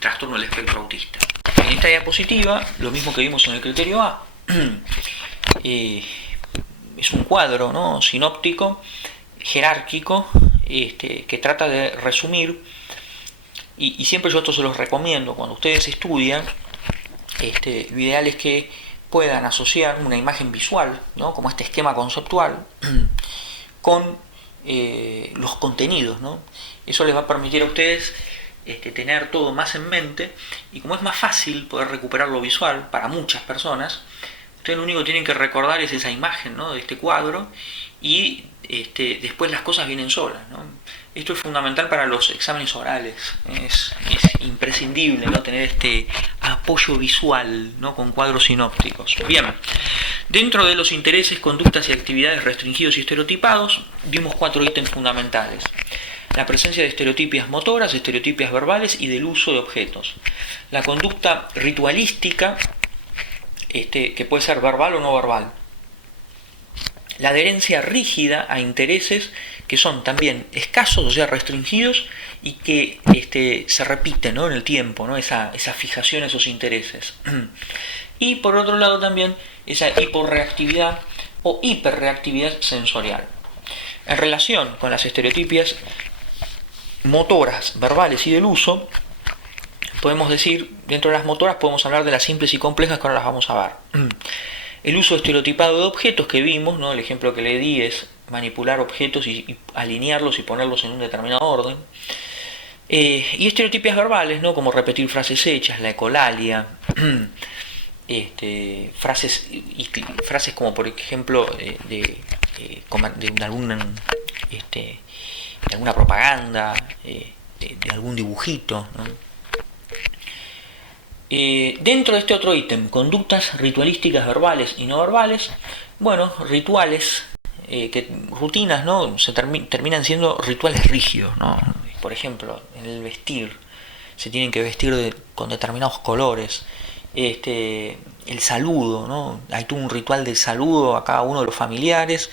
trastorno del espectro autista. En esta diapositiva, lo mismo que vimos en el criterio A, es un cuadro, ¿no? Sinóptico, jerárquico, que trata de resumir, y siempre yo esto se los recomiendo cuando ustedes estudian. Lo ideal es que puedan asociar una imagen visual, ¿no? Como este esquema conceptual, con los contenidos, ¿no? Eso les va a permitir a ustedes tener todo más en mente, y como es más fácil poder recuperar lo visual para muchas personas, ustedes lo único que tienen que recordar es esa imagen, ¿no? De este cuadro, y después las cosas vienen solas, ¿no? Esto es fundamental para los exámenes orales, es imprescindible, ¿no? Tener este apoyo visual, ¿no? Con cuadros sinópticos. Bien, dentro de los intereses, conductas y actividades restringidos y estereotipados, vimos 4 ítems fundamentales: la presencia de estereotipias motoras, estereotipias verbales y del uso de objetos; la conducta ritualística, que puede ser verbal o no verbal; la adherencia rígida a intereses que son también escasos, o sea, restringidos, y que se repiten, ¿no? En el tiempo, ¿no? Esa fijación a esos intereses. Y por otro lado también esa hiporreactividad o hiperreactividad sensorial. En relación con las estereotipias motoras, verbales y del uso, podemos decir, dentro de las motoras podemos hablar de las simples y complejas, que ahora las vamos a ver. El uso estereotipado de objetos que vimos, ¿no? El ejemplo que le di es manipular objetos y alinearlos y ponerlos en un determinado orden. Y estereotipias verbales, ¿no? Como repetir frases hechas, la ecolalia, frases como por ejemplo de alguna propaganda, de algún dibujito, ¿no? Dentro de este otro ítem, conductas ritualísticas verbales y no verbales, bueno, rituales, rutinas, ¿no? Terminan siendo rituales rígidos, ¿no? Por ejemplo, en el vestir, se tienen que vestir con determinados colores. El saludo, ¿no? Hay todo un ritual del saludo a cada uno de los familiares.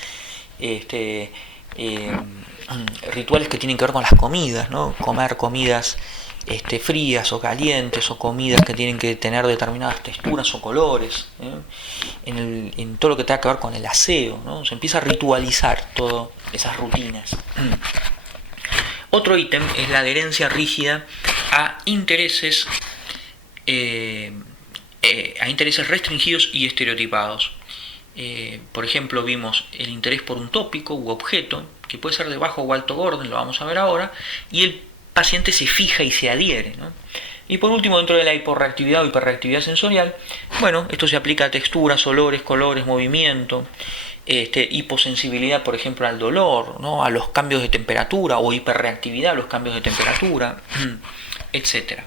Eh, Rituales que tienen que ver con las comidas, ¿no? Comer comidas frías o calientes, o comidas que tienen que tener determinadas texturas o colores, en todo lo que tenga que ver con el aseo, ¿no? Se empieza a ritualizar todas esas rutinas. Otro ítem es la adherencia rígida a intereses restringidos y estereotipados. Por ejemplo, vimos el interés por un tópico u objeto, que puede ser de bajo o alto orden, lo vamos a ver ahora, y el paciente se fija y se adhiere, ¿no? Y por último, dentro de la hiporreactividad o hiperreactividad sensorial, bueno, esto se aplica a texturas, olores, colores, movimiento, hiposensibilidad, por ejemplo, al dolor, ¿no? A los cambios de temperatura, o hiperreactividad a los cambios de temperatura, etc.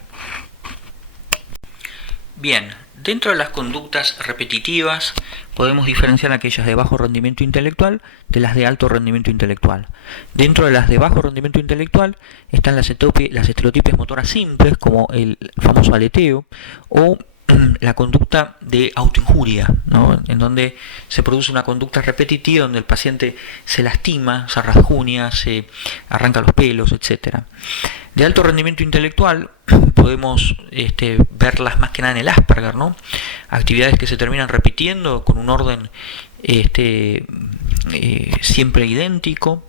Bien, dentro de las conductas repetitivas podemos diferenciar aquellas de bajo rendimiento intelectual de las de alto rendimiento intelectual. Dentro de las de bajo rendimiento intelectual están las estereotipias motoras simples, como el famoso aleteo, o la conducta de autoinjuria, ¿no? En donde se produce una conducta repetitiva donde el paciente se lastima, se rasguña, se arranca los pelos, etc. De alto rendimiento intelectual podemos verlas más que nada en el Asperger, ¿no? Actividades que se terminan repitiendo con un orden siempre idéntico,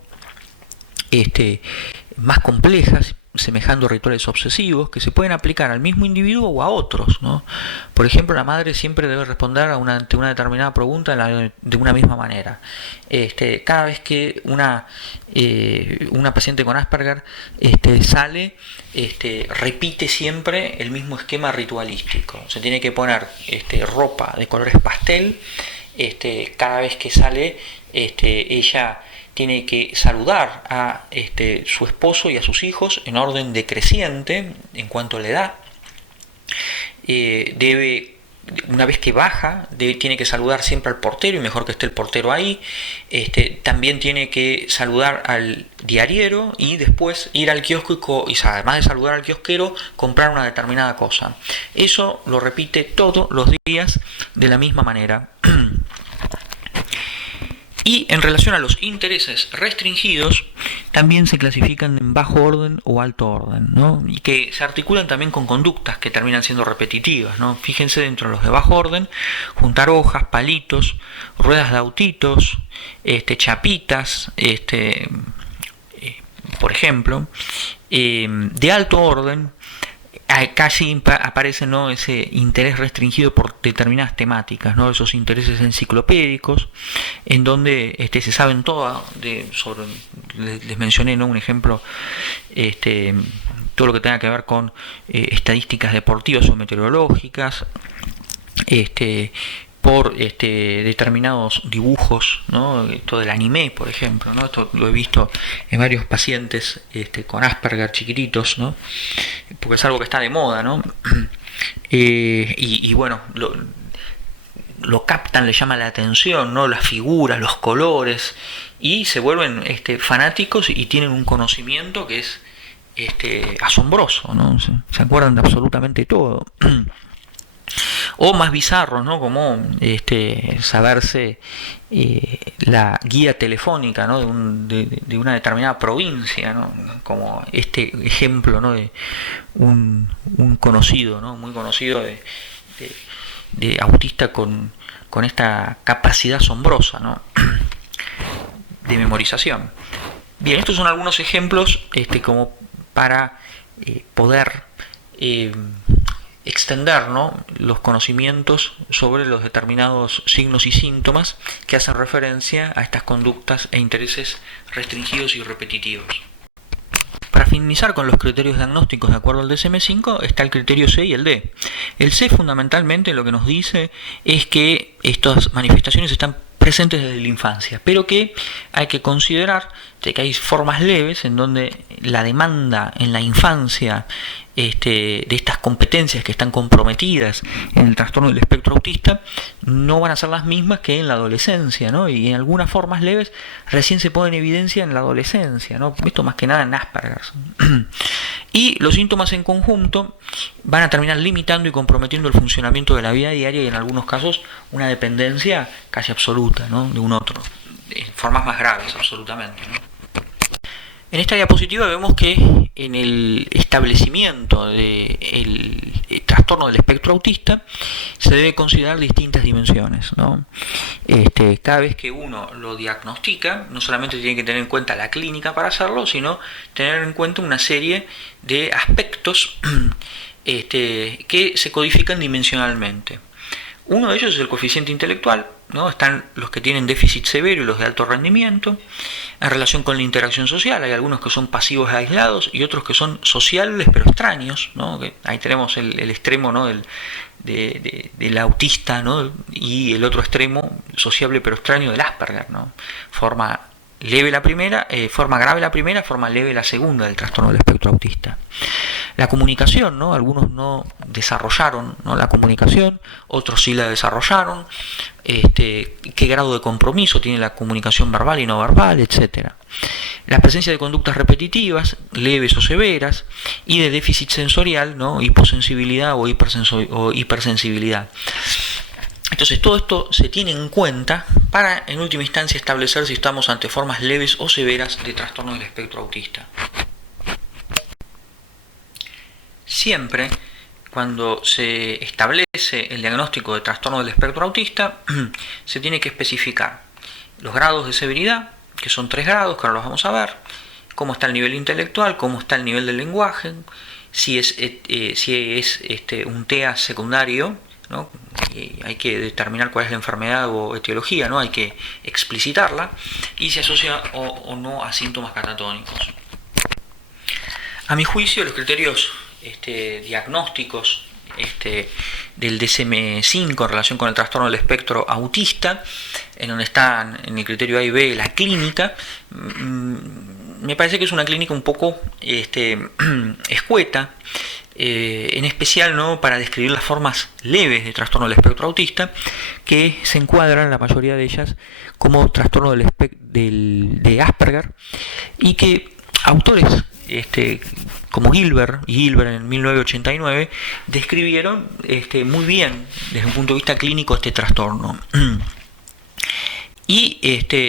más complejas, semejando rituales obsesivos que se pueden aplicar al mismo individuo o a otros, ¿no? Por ejemplo, la madre siempre debe responder ante una determinada pregunta de una misma manera. Cada vez que una paciente con Asperger repite siempre el mismo esquema ritualístico. Se tiene que poner ropa de colores pastel. Cada vez que sale, ella tiene que saludar a su esposo y a sus hijos en orden decreciente en cuanto a la edad. Una vez que baja, tiene que saludar siempre al portero, y mejor que esté el portero ahí. También tiene que saludar al diariero y después ir al kiosco y además de saludar al kiosquero, comprar una determinada cosa. Eso lo repite todos los días de la misma manera. Y en relación a los intereses restringidos, también se clasifican en bajo orden o alto orden, ¿no? Y que se articulan también con conductas que terminan siendo repetitivas, ¿no? Fíjense, dentro de los de bajo orden, juntar hojas, palitos, ruedas de autitos, chapitas, por ejemplo. De alto orden, casi aparece, ¿no?, ese interés restringido por determinadas temáticas, ¿no? Esos intereses enciclopédicos, en donde se saben todo les mencioné, ¿no?, un ejemplo, todo lo que tenga que ver con estadísticas deportivas o meteorológicas, por determinados dibujos, ¿no? Esto del anime, por ejemplo, ¿no? Esto lo he visto en varios pacientes con Asperger chiquititos, ¿no? Porque es algo que está de moda, ¿no? Y bueno, lo captan, le llama la atención, ¿no? Las figuras, los colores, y se vuelven fanáticos y tienen un conocimiento que es asombroso, ¿no? Se acuerdan de absolutamente todo. O más bizarros, ¿no? Como saberse la guía telefónica, ¿no?, de una determinada provincia, ¿no? Como ejemplo, ¿no?, de un conocido, ¿no?, muy conocido de autista con esta capacidad asombrosa, ¿no?, de memorización. Bien, estos son algunos ejemplos como para poder extender, ¿no?, los conocimientos sobre los determinados signos y síntomas que hacen referencia a estas conductas e intereses restringidos y repetitivos. Para finalizar con los criterios diagnósticos de acuerdo al DSM-5 está el criterio C y el D. El C fundamentalmente lo que nos dice es que estas manifestaciones están presentes desde la infancia, pero que hay que considerar de que hay formas leves en donde la demanda en la infancia de estas competencias que están comprometidas en el trastorno del espectro autista no van a ser las mismas que en la adolescencia, ¿no? Y en algunas formas leves recién se ponen en evidencia en la adolescencia, ¿no? Esto más que nada en Asperger. Y los síntomas en conjunto van a terminar limitando y comprometiendo el funcionamiento de la vida diaria y en algunos casos una dependencia casi absoluta, ¿no? De un otro, de formas más graves absolutamente, ¿no? En esta diapositiva vemos que en el establecimiento del trastorno del espectro autista se debe considerar distintas dimensiones, ¿no? Cada vez que uno lo diagnostica, no solamente tiene que tener en cuenta la clínica para hacerlo, sino tener en cuenta una serie de aspectos que se codifican dimensionalmente. Uno de ellos es el coeficiente intelectual, ¿no? Están los que tienen déficit severo y los de alto rendimiento. En relación con la interacción social, hay algunos que son pasivos e aislados y otros que son sociables pero extraños, ¿no? Que ahí tenemos el extremo, ¿no? del autista, ¿no? Y el otro extremo, sociable pero extraño, del Asperger, ¿no? Forma leve la primera, forma grave la primera, forma leve la segunda del trastorno del espectro autista. La comunicación, ¿no? Algunos no desarrollaron, ¿no? La comunicación, otros sí la desarrollaron. Qué grado de compromiso tiene la comunicación verbal y no verbal, etcétera. La presencia de conductas repetitivas, leves o severas, y de déficit sensorial, ¿no? Hiposensibilidad o hipersensibilidad. Entonces todo esto se tiene en cuenta para en última instancia establecer si estamos ante formas leves o severas de trastorno del espectro autista. Siempre cuando se establece el diagnóstico de trastorno del espectro autista se tiene que especificar los grados de severidad, que son 3 grados, que ahora los vamos a ver, cómo está el nivel intelectual, cómo está el nivel del lenguaje, si es un TEA secundario, ¿no? Hay que determinar cuál es la enfermedad o etiología, ¿no? Hay que explicitarla, y se asocia o no a síntomas catatónicos. A mi juicio, los criterios diagnósticos del DSM-5 en relación con el trastorno del espectro autista, en donde están en el criterio A y B la clínica, me parece que es una clínica un poco escueta, en especial, ¿no? Para describir las formas leves de trastorno del espectro autista, que se encuadran la mayoría de ellas como trastorno de Asperger, y que autores como Gilbert en 1989 describieron muy bien desde un punto de vista clínico este trastorno. Y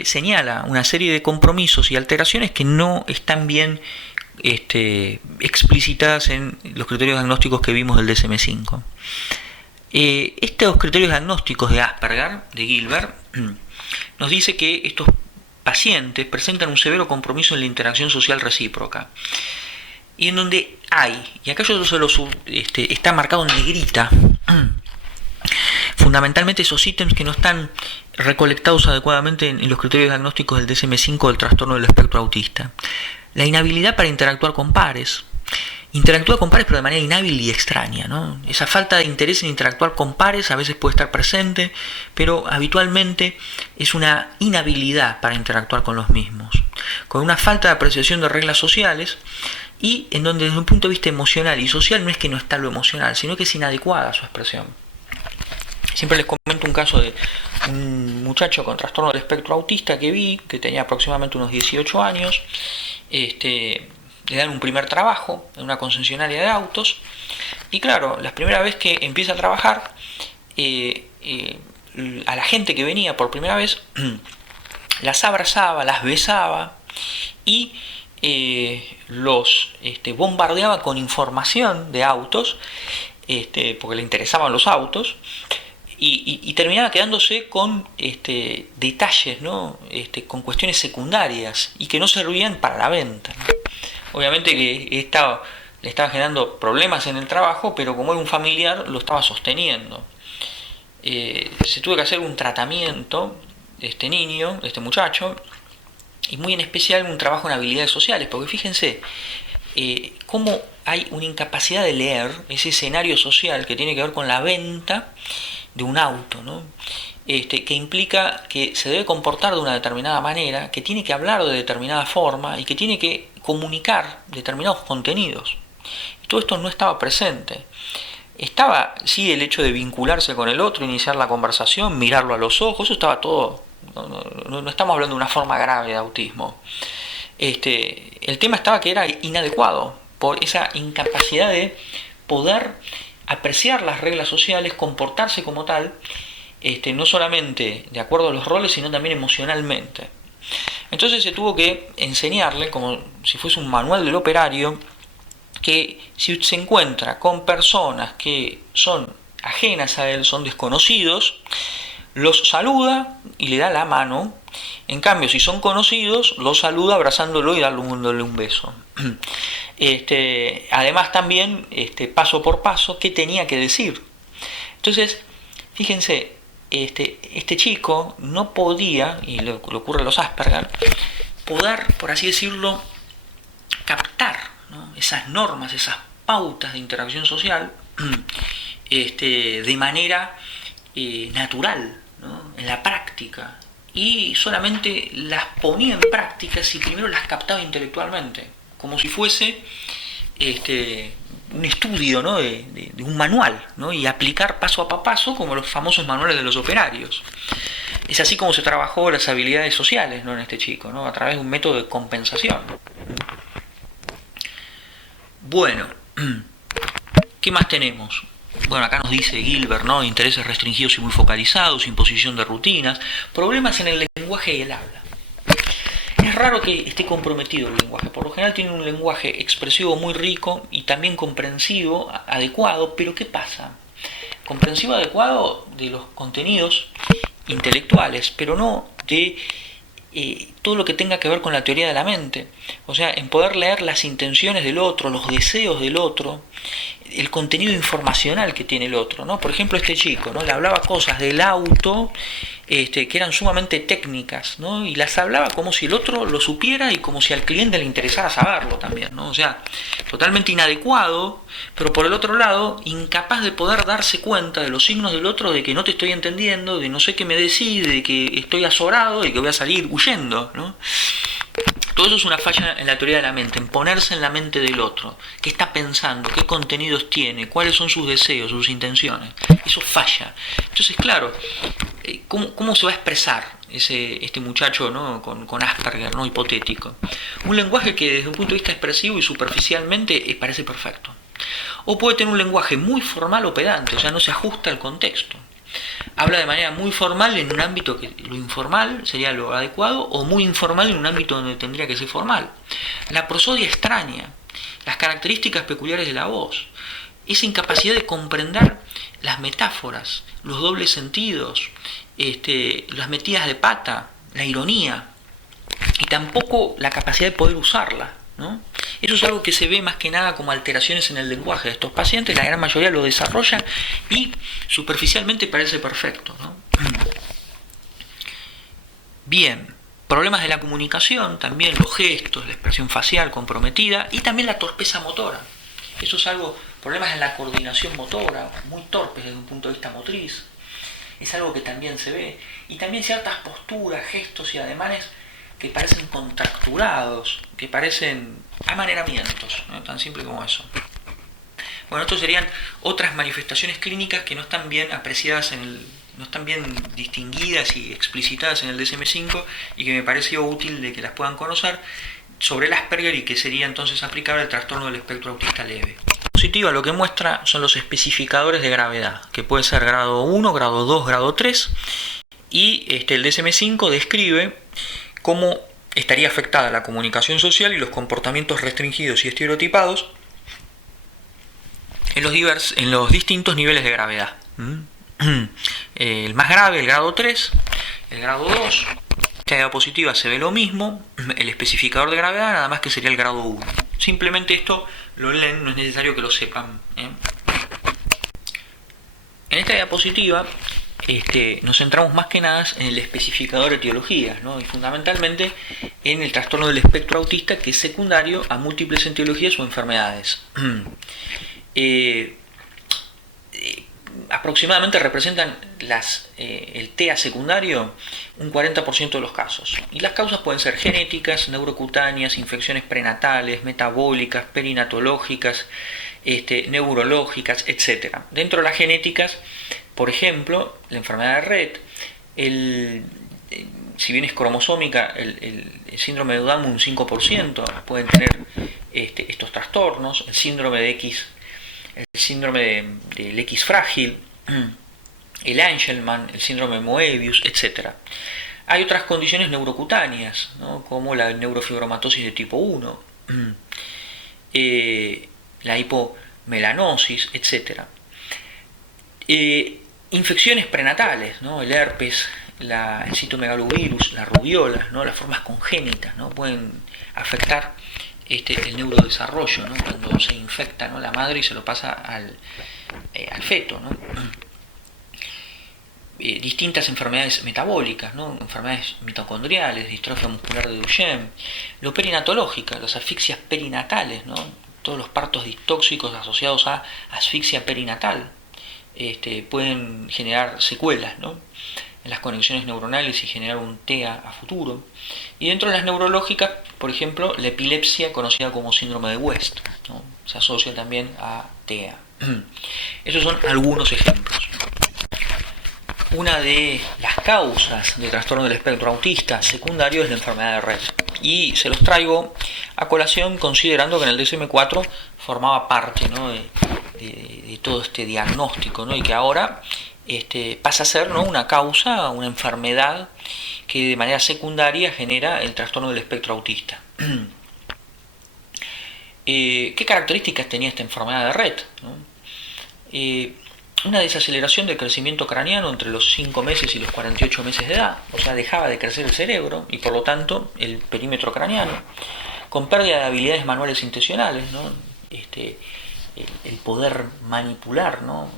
señala una serie de compromisos y alteraciones que no están bien explicitadas en los criterios diagnósticos que vimos del DSM-5. Estos criterios diagnósticos de Asperger, de Gilbert, nos dice que estos pacientes presentan un severo compromiso en la interacción social recíproca, y en donde hay, y acá yo se lo está marcado en negrita, fundamentalmente esos ítems que no están recolectados adecuadamente en los criterios diagnósticos del DSM-5 del trastorno del espectro autista. La inhabilidad para interactuar con pares. Interactúa con pares pero de manera inhábil y extraña, ¿no? Esa falta de interés en interactuar con pares a veces puede estar presente, pero habitualmente es una inhabilidad para interactuar con los mismos, con una falta de apreciación de reglas sociales, y en donde desde un punto de vista emocional y social no es que no está lo emocional, sino que es inadecuada su expresión. Siempre les comento un caso de un muchacho con trastorno del espectro autista que vi, que tenía aproximadamente unos 18 años, le dan un primer trabajo en una concesionaria de autos, y claro, la primera vez que empieza a trabajar, a la gente que venía por primera vez las abrazaba, las besaba y los bombardeaba con información de autos, porque le interesaban los autos, y terminaba quedándose con detalles, ¿no? Con cuestiones secundarias y que no servían para la venta, ¿no? Obviamente que le estaba generando problemas en el trabajo, pero como era un familiar lo estaba sosteniendo. Se tuvo que hacer un tratamiento de este niño, de este muchacho, y muy en especial un trabajo en habilidades sociales, porque fíjense cómo hay una incapacidad de leer ese escenario social que tiene que ver con la venta de un auto, ¿no? Que implica que se debe comportar de una determinada manera, que tiene que hablar de determinada forma y que tiene que comunicar determinados contenidos. Todo esto no estaba presente. Estaba, sí, el hecho de vincularse con el otro, iniciar la conversación, mirarlo a los ojos, eso estaba todo. No estamos hablando de una forma grave de autismo. El tema estaba que era inadecuado por esa incapacidad de poder apreciar las reglas sociales, comportarse como tal, no solamente de acuerdo a los roles, sino también emocionalmente. Entonces se tuvo que enseñarle, como si fuese un manual del operario, que si se encuentra con personas que son ajenas a él, son desconocidos, los saluda y le da la mano. En cambio, si son conocidos, los saluda abrazándolo y dándole un beso. Además también, paso por paso, qué tenía que decir. Entonces, fíjense, este chico no podía, y le ocurre a los Asperger, poder, por así decirlo, captar, ¿no?, esas normas, esas pautas de interacción social de manera natural, ¿no?, en la práctica, y solamente las ponía en práctica si primero las captaba intelectualmente, como si fuese un estudio, ¿no?, de un manual, ¿no?, y aplicar paso a paso como los famosos manuales de los operarios. Es así como se trabajó las habilidades sociales, ¿no?, en este chico, ¿no?, a través de un método de compensación. Bueno, ¿qué más tenemos? Bueno, acá nos dice Gilbert, ¿no?, intereses restringidos y muy focalizados, imposición de rutinas, problemas en el lenguaje y el habla. Es raro que esté comprometido el lenguaje, por lo general tiene un lenguaje expresivo muy rico y también comprensivo, adecuado, pero ¿qué pasa? Comprensivo adecuado de los contenidos intelectuales, pero no de todo lo que tenga que ver con la teoría de la mente, o sea, en poder leer las intenciones del otro, los deseos del otro, el contenido informacional que tiene el otro, ¿no? Por ejemplo, este chico, ¿no?, le hablaba cosas del auto que eran sumamente técnicas, ¿no?, y las hablaba como si el otro lo supiera y como si al cliente le interesara saberlo también, ¿no? O sea, totalmente inadecuado, pero por el otro lado, incapaz de poder darse cuenta de los signos del otro, de que no te estoy entendiendo, de no sé qué me decís, de que estoy azorado y que voy a salir huyendo, ¿no? Todo eso es una falla en la teoría de la mente, en ponerse en la mente del otro. ¿Qué está pensando? ¿Qué contenidos tiene? ¿Cuáles son sus deseos, sus intenciones? Eso falla. Entonces, claro, ¿cómo se va a expresar este muchacho, ¿no?, con Asperger, ¿no?, hipotético? Un lenguaje que desde un punto de vista expresivo y superficialmente parece perfecto. O puede tener un lenguaje muy formal o pedante, o sea, no se ajusta al contexto. Habla de manera muy formal en un ámbito que lo informal sería lo adecuado, o muy informal en un ámbito donde tendría que ser formal. La prosodia extraña, las características peculiares de la voz, esa incapacidad de comprender las metáforas, los dobles sentidos, las metidas de pata, la ironía, y tampoco la capacidad de poder usarla, ¿no? Eso es algo que se ve más que nada como alteraciones en el lenguaje de estos pacientes. La gran mayoría lo desarrolla y superficialmente parece perfecto, ¿no? Bien, problemas de la comunicación, también los gestos, la expresión facial comprometida y también la torpeza motora. Eso es algo, problemas en la coordinación motora, muy torpes desde un punto de vista motriz. Es algo que también se ve. Y también ciertas posturas, gestos y ademanes que parecen contracturados, que parecen amaneramientos, ¿no?, tan simple como eso. Bueno, estos serían otras manifestaciones clínicas que no están bien apreciadas no están bien distinguidas y explicitadas en el DSM-5 y que me pareció útil de que las puedan conocer sobre el Asperger y que sería entonces aplicable al trastorno del espectro autista leve. Positiva lo que muestra son los especificadores de gravedad, que puede ser grado 1, grado 2, grado 3, y el DSM-5 describe cómo estaría afectada la comunicación social y los comportamientos restringidos y estereotipados en los distintos niveles de gravedad. El más grave, el grado 3, el grado 2, esta diapositiva se ve lo mismo, el especificador de gravedad nada más que sería el grado 1. Simplemente esto lo leen, no es necesario que lo sepan. En esta diapositiva nos centramos más que nada en el especificador de etiologías, ¿no?, y fundamentalmente en el trastorno del espectro autista, que es secundario a múltiples etiologías o enfermedades. Aproximadamente representan el TEA secundario un 40% de los casos. Y las causas pueden ser genéticas, neurocutáneas, infecciones prenatales, metabólicas, perinatológicas, neurológicas, etc. Dentro de las genéticas, por ejemplo, la enfermedad de Rett, si bien es cromosómica, el síndrome de Down un 5% pueden tener estos trastornos, el síndrome de X, el síndrome del X frágil, el Angelman, el síndrome de Moebius, etc. Hay otras condiciones neurocutáneas, ¿no? Como la neurofibromatosis de tipo 1, la hipomelanosis, etc. Infecciones prenatales, ¿no? El herpes, el citomegalovirus, la rubiola, ¿no? Las formas congénitas, ¿no? Pueden afectar el neurodesarrollo, ¿no? Cuando se infecta, ¿no? La madre y se lo pasa al feto, ¿no? Distintas enfermedades metabólicas, ¿no? Enfermedades mitocondriales, distrofia muscular de Duchenne, lo perinatológica, las asfixias perinatales, ¿no? Todos los partos distóxicos asociados a asfixia perinatal pueden generar secuelas, ¿no? En las conexiones neuronales y generar un TEA a futuro. Y dentro de las neurológicas, por ejemplo, la epilepsia conocida como síndrome de West, ¿no? Se asocia también a TEA. Esos son algunos ejemplos. Una de las causas de trastorno del espectro autista secundario es la enfermedad de Rett. Y se los traigo a colación considerando que en el DSM-4 formaba parte, ¿no? de todo este diagnóstico, ¿no? Y que ahora pasa a ser, ¿no? una causa, una enfermedad que de manera secundaria genera el trastorno del espectro autista. ¿Qué características tenía esta enfermedad de Rett, ¿no? Una desaceleración del crecimiento craneano entre los 5 meses y los 48 meses de edad, o sea, dejaba de crecer el cerebro y por lo tanto el perímetro craneano, con pérdida de habilidades manuales intencionales, ¿no? El poder manipular, ¿no?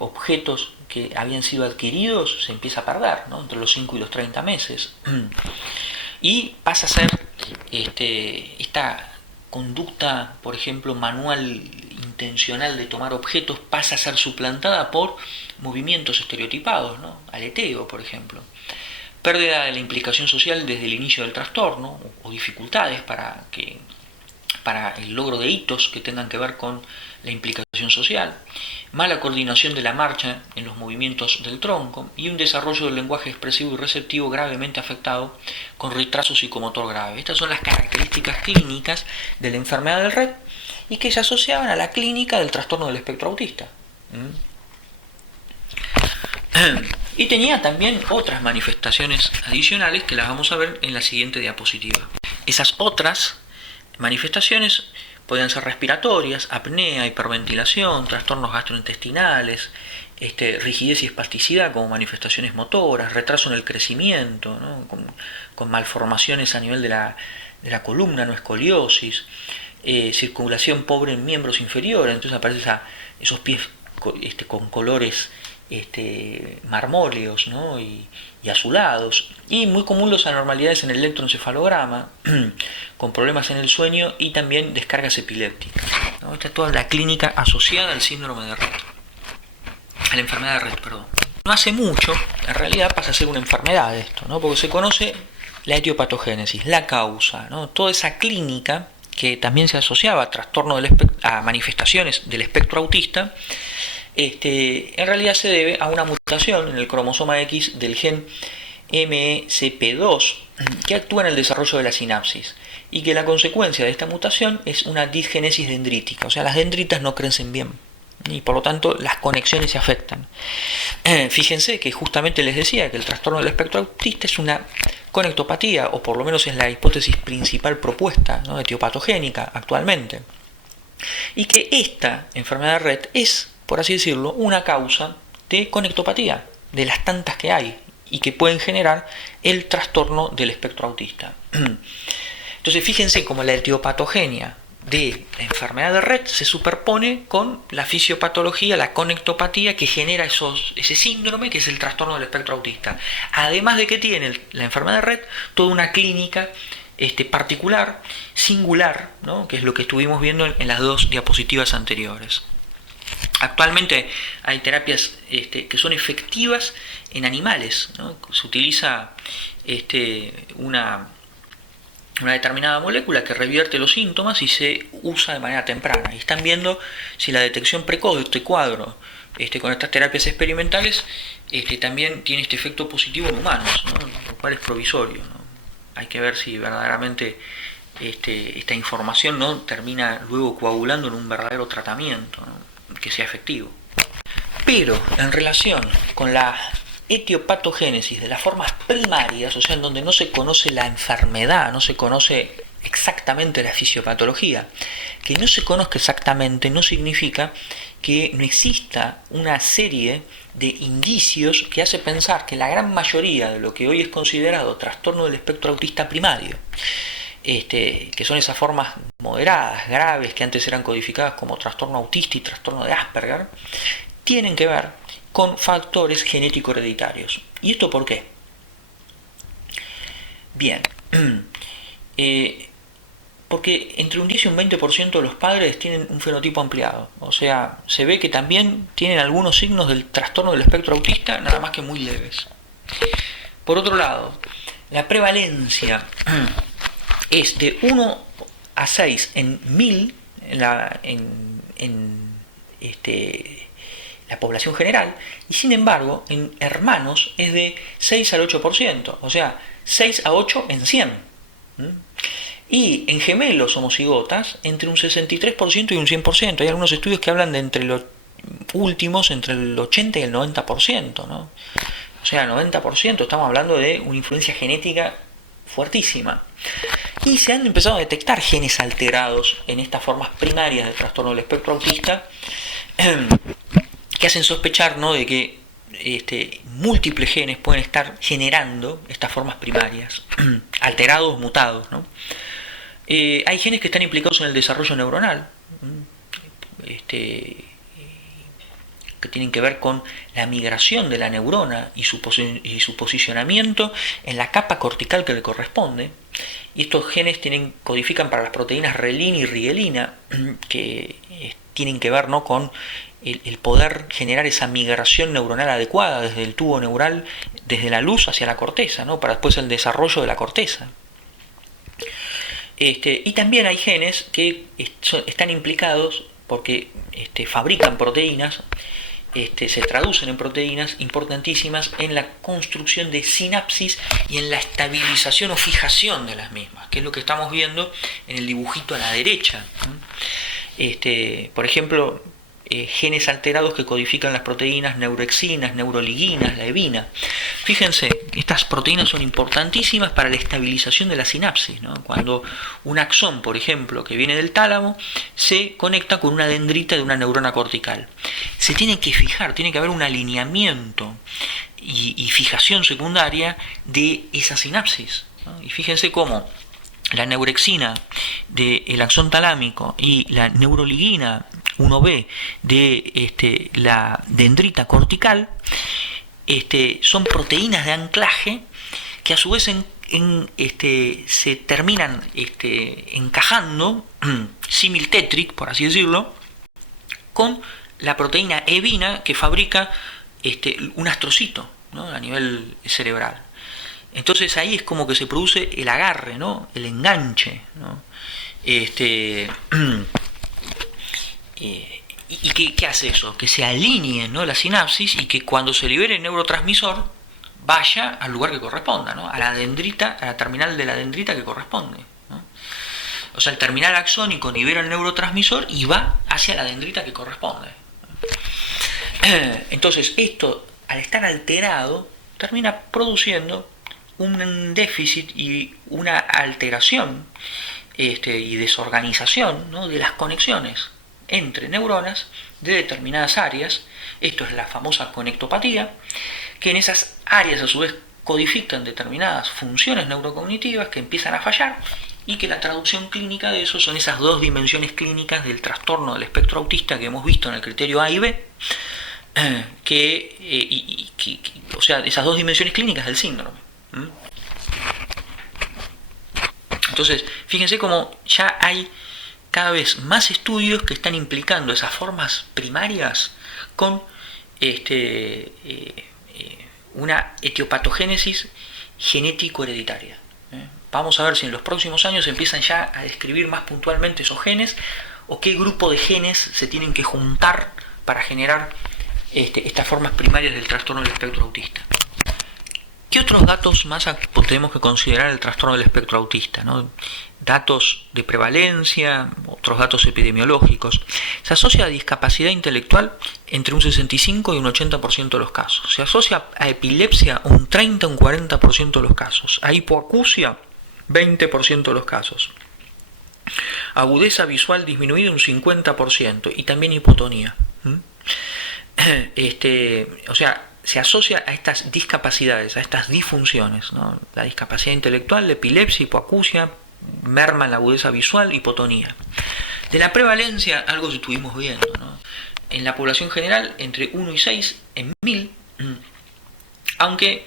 Objetos que habían sido adquiridos se empieza a perder, ¿no? Entre los 5 y los 30 meses. Y pasa a ser esta conducta, por ejemplo, manual intencional de tomar objetos, pasa a ser suplantada por movimientos estereotipados, ¿no? Aleteo, por ejemplo. Pérdida de la implicación social desde el inicio del trastorno, o dificultades para el logro de hitos que tengan que ver con la implicación social, mala coordinación de la marcha en los movimientos del tronco y un desarrollo del lenguaje expresivo y receptivo gravemente afectado con retraso psicomotor grave. Estas son las características clínicas de la enfermedad del Rett y que se asociaban a la clínica del trastorno del espectro autista. Y tenía también otras manifestaciones adicionales que las vamos a ver en la siguiente diapositiva. Esas otras manifestaciones podían ser respiratorias, apnea, hiperventilación, trastornos gastrointestinales, rigidez y espasticidad como manifestaciones motoras, retraso en el crecimiento, ¿no? con malformaciones a nivel de la columna, no escoliosis, circulación pobre en miembros inferiores, entonces aparecen esos pies con colores marmóleos, ¿no? y azulados, y muy común las anormalidades en el electroencefalograma, con problemas en el sueño y también descargas epilépticas, ¿no? Esta es toda la clínica asociada al síndrome de Rett, a la enfermedad de Rett, perdón. No hace mucho, en realidad pasa a ser una enfermedad esto, ¿no? Porque se conoce la etiopatogénesis, la causa, ¿no? Toda esa clínica que también se asociaba a trastorno a manifestaciones del espectro autista, en realidad se debe a una mutación en el cromosoma X del gen MECP2 que actúa en el desarrollo de la sinapsis y que la consecuencia de esta mutación es una disgenesis dendrítica, o sea, las dendritas no crecen bien y por lo tanto las conexiones se afectan. Fíjense que justamente les decía que el trastorno del espectro autista es una conectopatía, o por lo menos es la hipótesis principal propuesta, ¿no? Etiopatogénica actualmente, y que esta enfermedad de Rett es, por así decirlo, una causa de conectopatía, de las tantas que hay y que pueden generar el trastorno del espectro autista. Entonces fíjense cómo la etiopatogenia de la enfermedad de Rett se superpone con la fisiopatología, la conectopatía que genera ese síndrome que es el trastorno del espectro autista. Además de que tiene la enfermedad de Rett toda una clínica particular, singular, ¿no? Que es lo que estuvimos viendo en las dos diapositivas anteriores. Actualmente hay terapias que son efectivas en animales, ¿no? Se utiliza una una determinada molécula que revierte los síntomas y se usa de manera temprana. Y están viendo si la detección precoz de este cuadro con estas terapias experimentales también tiene este efecto positivo en humanos, ¿no? Lo cual es provisorio, ¿no? Hay que ver si verdaderamente esta información no termina luego coagulando en un verdadero tratamiento, ¿no? Que sea efectivo. Pero en relación con la etiopatogénesis de las formas primarias, o sea, en donde no se conoce la enfermedad, no se conoce exactamente la fisiopatología, que no se conozca exactamente no significa que no exista una serie de indicios que hace pensar que la gran mayoría de lo que hoy es considerado trastorno del espectro autista primario, que son esas formas moderadas, graves, que antes eran codificadas como trastorno autista y trastorno de Asperger, tienen que ver con factores genético-hereditarios. ¿Y esto por qué? Bien, porque entre un 10 y un 20% de los padres tienen un fenotipo ampliado. O sea, se ve que también tienen algunos signos del trastorno del espectro autista, nada más que muy leves. Por otro lado, la prevalencia es de 1 a 6 en 1000 en la población general, y sin embargo en hermanos es de 6 al 8%, o sea, 6 a 8 en 100. Y en gemelos homocigotas entre un 63% y un 100%. Hay algunos estudios que hablan de entre los últimos, entre el 80 y el 90%, ¿no? O sea, 90%, estamos hablando de una influencia genética fuertísima. Y se han empezado a detectar genes alterados en estas formas primarias del trastorno del espectro autista, que hacen sospechar, ¿no?, de que múltiples genes pueden estar generando estas formas primarias, alterados, mutados, ¿no? Hay genes que están implicados en el desarrollo neuronal, que tienen que ver con la migración de la neurona y su posicionamiento en la capa cortical que le corresponde. Y estos genes codifican para las proteínas relina y rigelina, que tienen que ver, ¿no?, con el poder generar esa migración neuronal adecuada desde el tubo neural, desde la luz hacia la corteza, ¿no?, para después el desarrollo de la corteza. Y también hay genes que están implicados porque fabrican proteínas, se traducen en proteínas importantísimas en la construcción de sinapsis y en la estabilización o fijación de las mismas, que es lo que estamos viendo en el dibujito a la derecha. Por ejemplo, genes alterados que codifican las proteínas neuroexinas, neuroliginas, la hebina. Fíjense, estas proteínas son importantísimas para la estabilización de la sinapsis, ¿no? Cuando un axón, por ejemplo, que viene del tálamo, se conecta con una dendrita de una neurona cortical. Se tiene que fijar, tiene que haber un alineamiento y fijación secundaria de esa sinapsis, ¿no? Y fíjense cómo la neurexina del axón talámico y la neuroligina 1B de la dendrita cortical son proteínas de anclaje que a su vez se terminan encajando similtétric, por así decirlo, con la proteína hebina que fabrica un astrocito, ¿no?, a nivel cerebral. Entonces ahí es como que se produce el agarre, ¿no?, el enganche, ¿no? ¿Y qué hace eso? Que se alinee, ¿no?, la sinapsis, y que cuando se libere el neurotransmisor vaya al lugar que corresponda, ¿no?, a la dendrita, a la terminal de la dendrita que corresponde, ¿no? O sea, el terminal axónico libera el neurotransmisor y va hacia la dendrita que corresponde. Entonces esto, al estar alterado, termina produciendo un déficit y una alteración y desorganización, ¿no?, de las conexiones entre neuronas de determinadas áreas. Esto es la famosa conectopatía, que en esas áreas a su vez codifican determinadas funciones neurocognitivas que empiezan a fallar, y que la traducción clínica de eso son esas dos dimensiones clínicas del trastorno del espectro autista que hemos visto en el criterio A y B, o sea, esas dos dimensiones clínicas del síndrome. Entonces, fíjense cómo ya hay cada vez más estudios que están implicando esas formas primarias con una etiopatogénesis genético-hereditaria. Vamos a ver si en los próximos años empiezan ya a describir más puntualmente esos genes o qué grupo de genes se tienen que juntar para generar estas formas primarias del trastorno del espectro autista. ¿Qué otros datos más tenemos que considerar el trastorno del espectro autista, ¿no? Datos de prevalencia, otros datos epidemiológicos. Se asocia a discapacidad intelectual entre un 65 y un 80% de los casos. Se asocia a epilepsia un 30 o un 40% de los casos. A hipoacusia 20% de los casos. Agudeza visual disminuida un 50% y también hipotonía. O sea, se asocia a estas discapacidades, a estas disfunciones, ¿no? La discapacidad intelectual, la epilepsia, hipoacusia, merma en la agudeza visual, hipotonía. De la prevalencia, algo que estuvimos viendo, ¿no? En la población general, entre 1 y 6 en 1000, aunque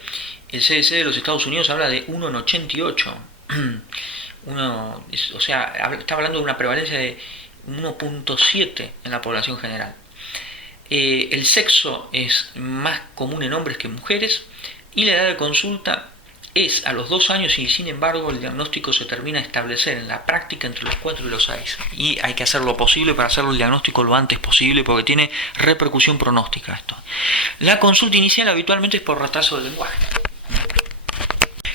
el CDC de los Estados Unidos habla de 1 en 88. O sea, está hablando de una prevalencia de 1.7 en la población general. El sexo es más común en hombres que en mujeres y la edad de consulta es a los 2 años y sin embargo el diagnóstico se termina de establecer en la práctica entre los 4 y los 6 y hay que hacer lo posible para hacer el diagnóstico lo antes posible porque tiene repercusión pronóstica esto. La consulta inicial habitualmente es por retraso del lenguaje.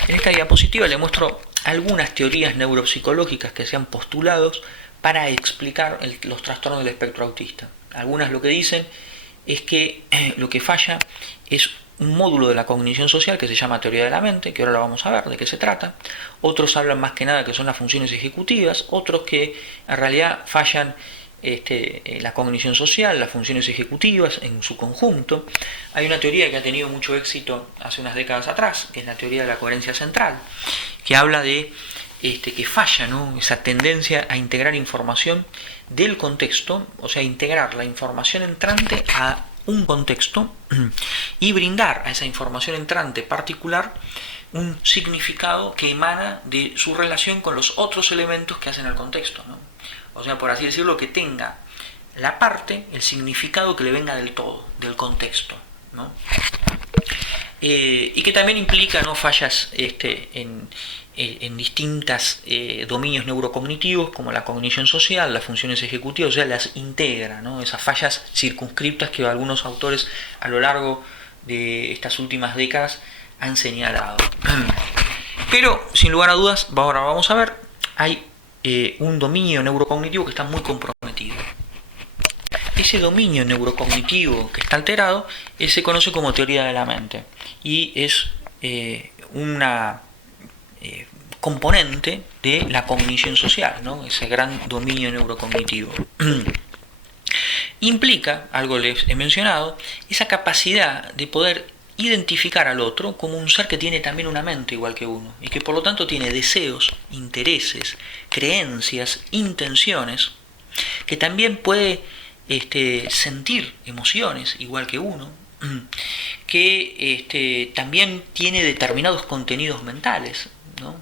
En esta diapositiva le muestro algunas teorías neuropsicológicas que se han postulado para explicar los trastornos del espectro autista. Algunas lo que dicen es que lo que falla es un módulo de la cognición social que se llama teoría de la mente, que ahora la vamos a ver de qué se trata. Otros hablan más que nada que son las funciones ejecutivas, otros que en realidad fallan la cognición social, las funciones ejecutivas en su conjunto. Hay una teoría que ha tenido mucho éxito hace unas décadas atrás, que es la teoría de la coherencia central, que habla de que falla, ¿no? Esa tendencia a integrar información del contexto, o sea, integrar la información entrante a un contexto y brindar a esa información entrante particular un significado que emana de su relación con los otros elementos que hacen el contexto, ¿no? O sea, por así decirlo, que tenga la parte, el significado que le venga del todo, del contexto, ¿no? Y que también implica, ¿no?, fallas en distintos dominios neurocognitivos como la cognición social, las funciones ejecutivas, o sea, las integra, ¿no? Esas fallas circunscriptas que algunos autores a lo largo de estas últimas décadas han señalado. Pero, sin lugar a dudas, ahora vamos a ver, hay un dominio neurocognitivo que está muy comprometido. Ese dominio neurocognitivo que está alterado se conoce como teoría de la mente y es una componente de la cognición social, ¿no? Ese gran dominio neurocognitivo. Implica, algo les he mencionado, esa capacidad de poder identificar al otro como un ser que tiene también una mente igual que uno y que por lo tanto tiene deseos, intereses, creencias, intenciones, que también puede sentir emociones igual que uno, que también tiene determinados contenidos mentales, ¿no?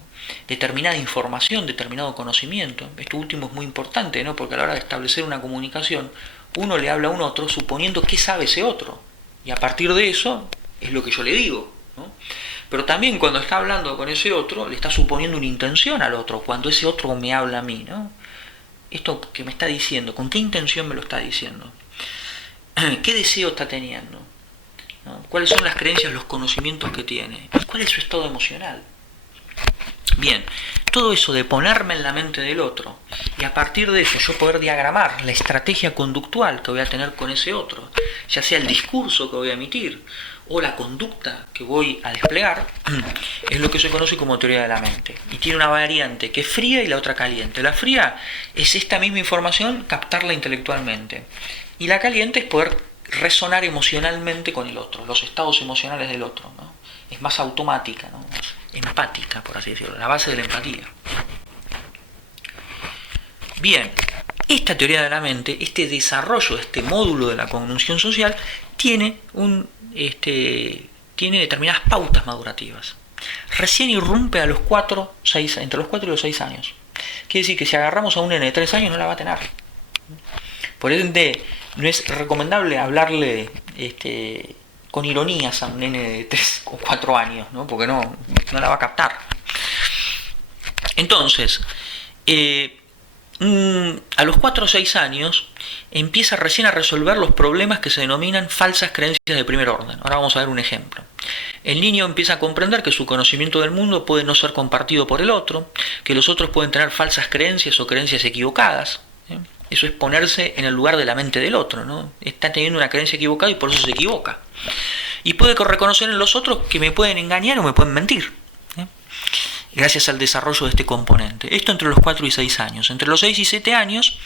Determinada información, determinado conocimiento. Esto último es muy importante, ¿no? Porque a la hora de establecer una comunicación, uno le habla a un otro suponiendo qué sabe ese otro. Y a partir de eso es lo que yo le digo, ¿no? Pero también cuando está hablando con ese otro, le está suponiendo una intención al otro, cuando ese otro me habla a mí, ¿no? Esto que me está diciendo, ¿con qué intención me lo está diciendo? ¿Qué deseo está teniendo? ¿No? ¿Cuáles son las creencias, los conocimientos que tiene? ¿Cuál es su estado emocional? Bien, todo eso de ponerme en la mente del otro y a partir de eso yo poder diagramar la estrategia conductual que voy a tener con ese otro, ya sea el discurso que voy a emitir o la conducta que voy a desplegar, es lo que se conoce como teoría de la mente. Y tiene una variante que es fría y la otra caliente. La fría es esta misma información, captarla intelectualmente. Y la caliente es poder resonar emocionalmente con el otro, los estados emocionales del otro, ¿no? Es más automática, ¿no? Más empática, por así decirlo, la base de la empatía. Bien, esta teoría de la mente, este desarrollo, este módulo de la cognición social, tiene determinadas pautas madurativas. Recién irrumpe a los 4, 6, entre los 4 y los 6 años. Quiere decir que si agarramos a un nene de 3 años no la va a tener. Por ende, no es recomendable hablarle con ironías a un nene de 3 o 4 años, ¿no? Porque no la va a captar. Entonces, a los 4 o 6 años empieza recién a resolver los problemas que se denominan falsas creencias de primer orden. Ahora vamos a ver un ejemplo. El niño empieza a comprender que su conocimiento del mundo puede no ser compartido por el otro, que los otros pueden tener falsas creencias o creencias equivocadas. Eso es ponerse en el lugar de la mente del otro, ¿no? Está teniendo una creencia equivocada y por eso se equivoca. Y puede reconocer en los otros que me pueden engañar o me pueden mentir, gracias al desarrollo de este componente. Esto entre los 4 y 6 años. Entre los 6 y 7 años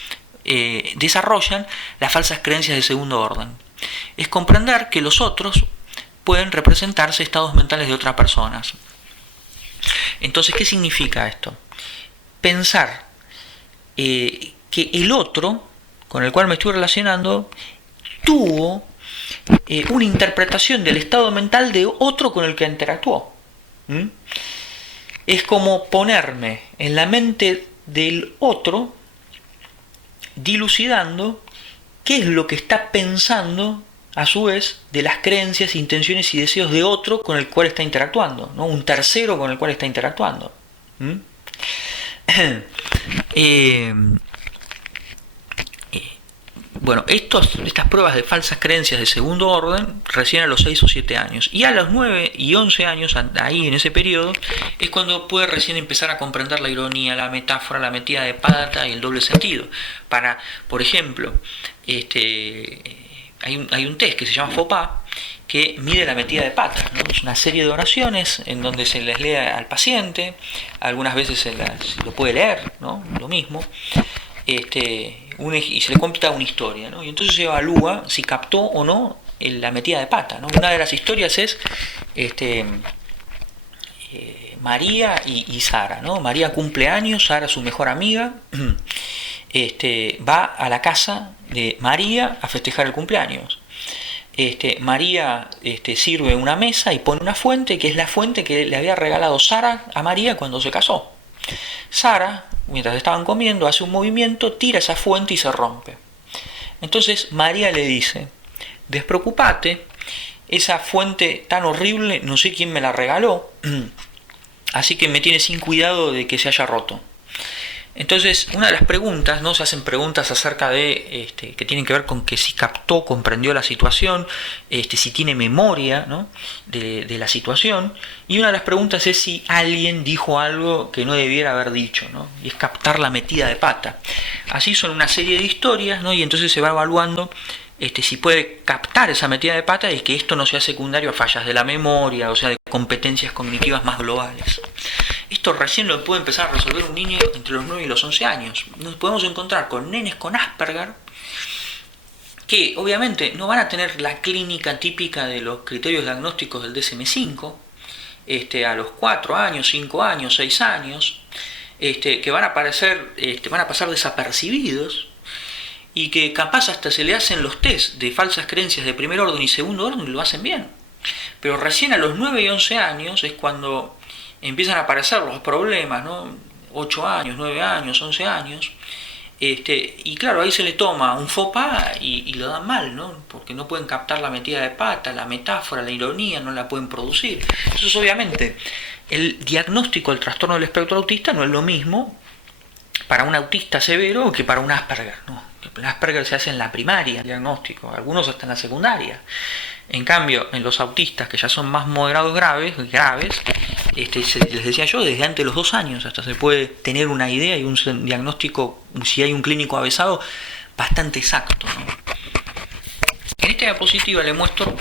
desarrollan las falsas creencias de segundo orden. Es comprender que los otros pueden representarse estados mentales de otras personas. Entonces, ¿qué significa esto? Pensar que el otro con el cual me estoy relacionando tuvo una interpretación del estado mental de otro con el que interactuó. Es como ponerme en la mente del otro, dilucidando qué es lo que está pensando a su vez de las creencias, intenciones y deseos de otro con el cual está interactuando, ¿no? Un tercero con el cual está interactuando. Bueno, estas pruebas de falsas creencias de segundo orden recién a los 6 o 7 años. Y a los 9 y 11 años, ahí en ese periodo, es cuando puede recién empezar a comprender la ironía, la metáfora, la metida de pata y el doble sentido. Por ejemplo, hay un test que se llama FOPA que mide la metida de pata, ¿no? Es una serie de oraciones en donde se les lee al paciente, algunas veces se lo puede leer, ¿no? Lo mismo. Y se le computa una historia, ¿no? Y entonces se evalúa si captó o no la metida de pata, ¿no? Una de las historias es María y Sara, ¿no? María cumple años, Sara su mejor amiga, va a la casa de María a festejar el cumpleaños. María sirve una mesa y pone una fuente, que es la fuente que le había regalado Sara a María cuando se casó. Sara, mientras estaban comiendo, hace un movimiento, tira esa fuente y se rompe. Entonces María le dice: despreocupate, esa fuente tan horrible no sé quién me la regaló, así que me tiene sin cuidado de que se haya roto. Entonces, una de las preguntas, ¿no? Se hacen preguntas acerca de que tienen que ver con que si captó, comprendió la situación, si tiene memoria, ¿no? de la situación, y una de las preguntas es si alguien dijo algo que no debiera haber dicho, ¿no? Y es captar la metida de pata. Así son una serie de historias, ¿no? Y entonces se va evaluando si puede captar esa metida de pata y que esto no sea secundario a fallas de la memoria, o sea, de competencias cognitivas más globales. Esto recién lo puede empezar a resolver un niño entre los 9 y los 11 años. Nos podemos encontrar con nenes con Asperger que obviamente no van a tener la clínica típica de los criterios diagnósticos del DSM-5 a los 4 años, 5 años, 6 años, que van a pasar desapercibidos y que capaz hasta se le hacen los test de falsas creencias de primer orden y segundo orden y lo hacen bien. Pero recién a los 9 y 11 años es cuando empiezan a aparecer los problemas, ¿no? 8 años, 9 años, 11 años. Y claro, ahí se le toma un FOPA y lo dan mal, ¿no? Porque no pueden captar la metida de pata, la metáfora, la ironía, no la pueden producir. Entonces, obviamente, el diagnóstico del trastorno del espectro autista no es lo mismo para un autista severo que para un Asperger, ¿no? El Asperger se hace en la primaria, el diagnóstico, algunos hasta en la secundaria. En cambio, en los autistas que ya son más moderados graves, les decía yo, desde antes de los 2 años hasta se puede tener una idea y un diagnóstico, si hay un clínico avesado, bastante exacto, ¿no? En esta diapositiva le muestro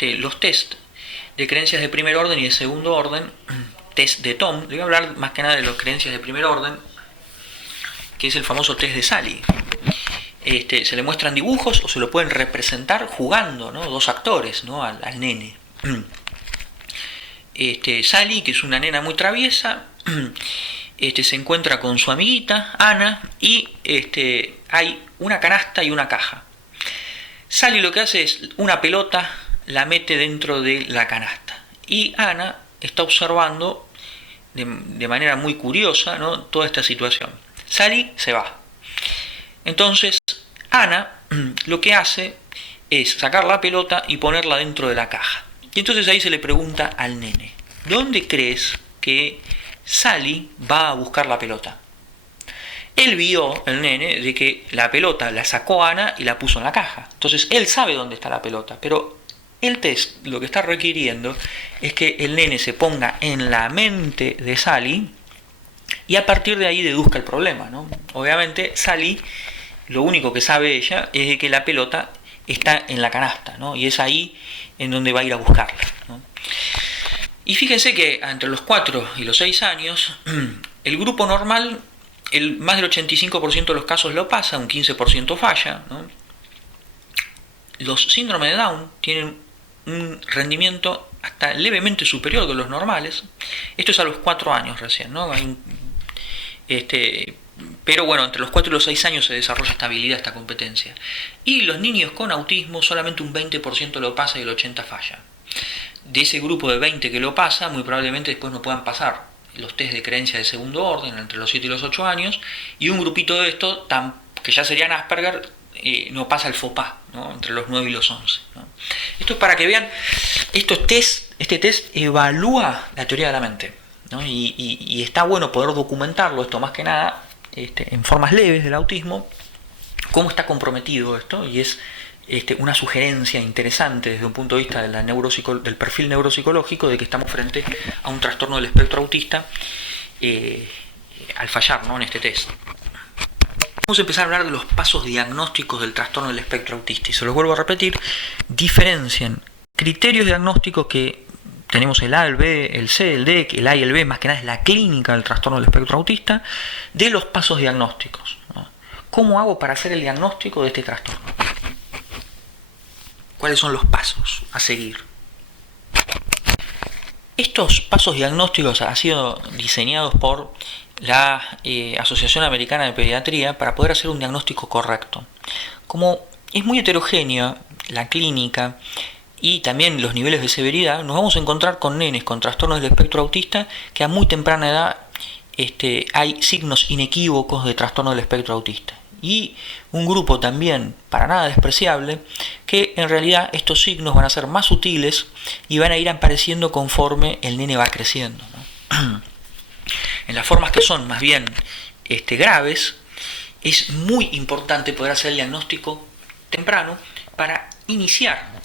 los test de creencias de primer orden y de segundo orden, test de Tom. Le voy a hablar más que nada de las creencias de primer orden, que es el famoso test de Sally. Se le muestran dibujos o se lo pueden representar jugando, ¿no? 2 actores, ¿no? al nene. Sally, que es una nena muy traviesa, se encuentra con su amiguita, Ana, y hay una canasta y una caja. Sally lo que hace es una pelota, la mete dentro de la canasta. Y Ana está observando de manera muy curiosa, ¿no? Toda esta situación. Sally se va. Entonces, Ana lo que hace es sacar la pelota y ponerla dentro de la caja. Y entonces ahí se le pregunta al nene: ¿dónde crees que Sally va a buscar la pelota. Él vio, el nene, de que la pelota la sacó Ana y la puso en la caja. Entonces él sabe dónde está la pelota, pero el test lo que está requiriendo es que el nene se ponga en la mente de Sally y a partir de ahí deduzca el problema, ¿no? Obviamente Sally, lo único que sabe ella es de que la pelota está en la canasta, ¿no? Y es ahí en donde va a ir a buscarla, ¿no? Y fíjense que entre los 4 y los 6 años, el grupo normal, más del 85% de los casos lo pasa, un 15% falla, ¿no? Los síndromes de Down tienen un rendimiento hasta levemente superior de los normales. Esto es a los 4 años recién, ¿no? Pero bueno, entre los 4 y los 6 años se desarrolla esta habilidad, esta competencia. Y los niños con autismo solamente un 20% lo pasa y el 80% falla. De ese grupo de 20 que lo pasa, muy probablemente después no puedan pasar los test de creencia de segundo orden entre los 7 y los 8 años, y un grupito de estos, que ya serían Asperger, no pasa el FOPA, ¿no? Entre los 9 y los 11, ¿no? Esto es para que vean, este test evalúa la teoría de la mente, ¿no? Y está bueno poder documentarlo, esto más que nada, en formas leves del autismo, cómo está comprometido esto, y es una sugerencia interesante desde un punto de vista de del perfil neuropsicológico de que estamos frente a un trastorno del espectro autista al fallar, ¿no? En este test. Vamos a empezar a hablar de los pasos diagnósticos del trastorno del espectro autista, y se los vuelvo a repetir: diferencian criterios diagnósticos que tenemos el A, el B, el C, el D, que el A y el B más que nada es la clínica del trastorno del espectro autista, de los pasos diagnósticos, ¿no? ¿Cómo hago para hacer el diagnóstico de este trastorno? ¿Cuáles son los pasos a seguir? Estos pasos diagnósticos han sido diseñados por la Asociación Americana de Pediatría para poder hacer un diagnóstico correcto. Como es muy heterogénea la clínica y también los niveles de severidad, nos vamos a encontrar con nenes con trastornos del espectro autista que a muy temprana edad hay signos inequívocos de trastorno del espectro autista. Y un grupo también para nada despreciable, que en realidad estos signos van a ser más sutiles y van a ir apareciendo conforme el nene va creciendo, ¿no? En las formas que son más bien graves, es muy importante poder hacer el diagnóstico temprano para iniciar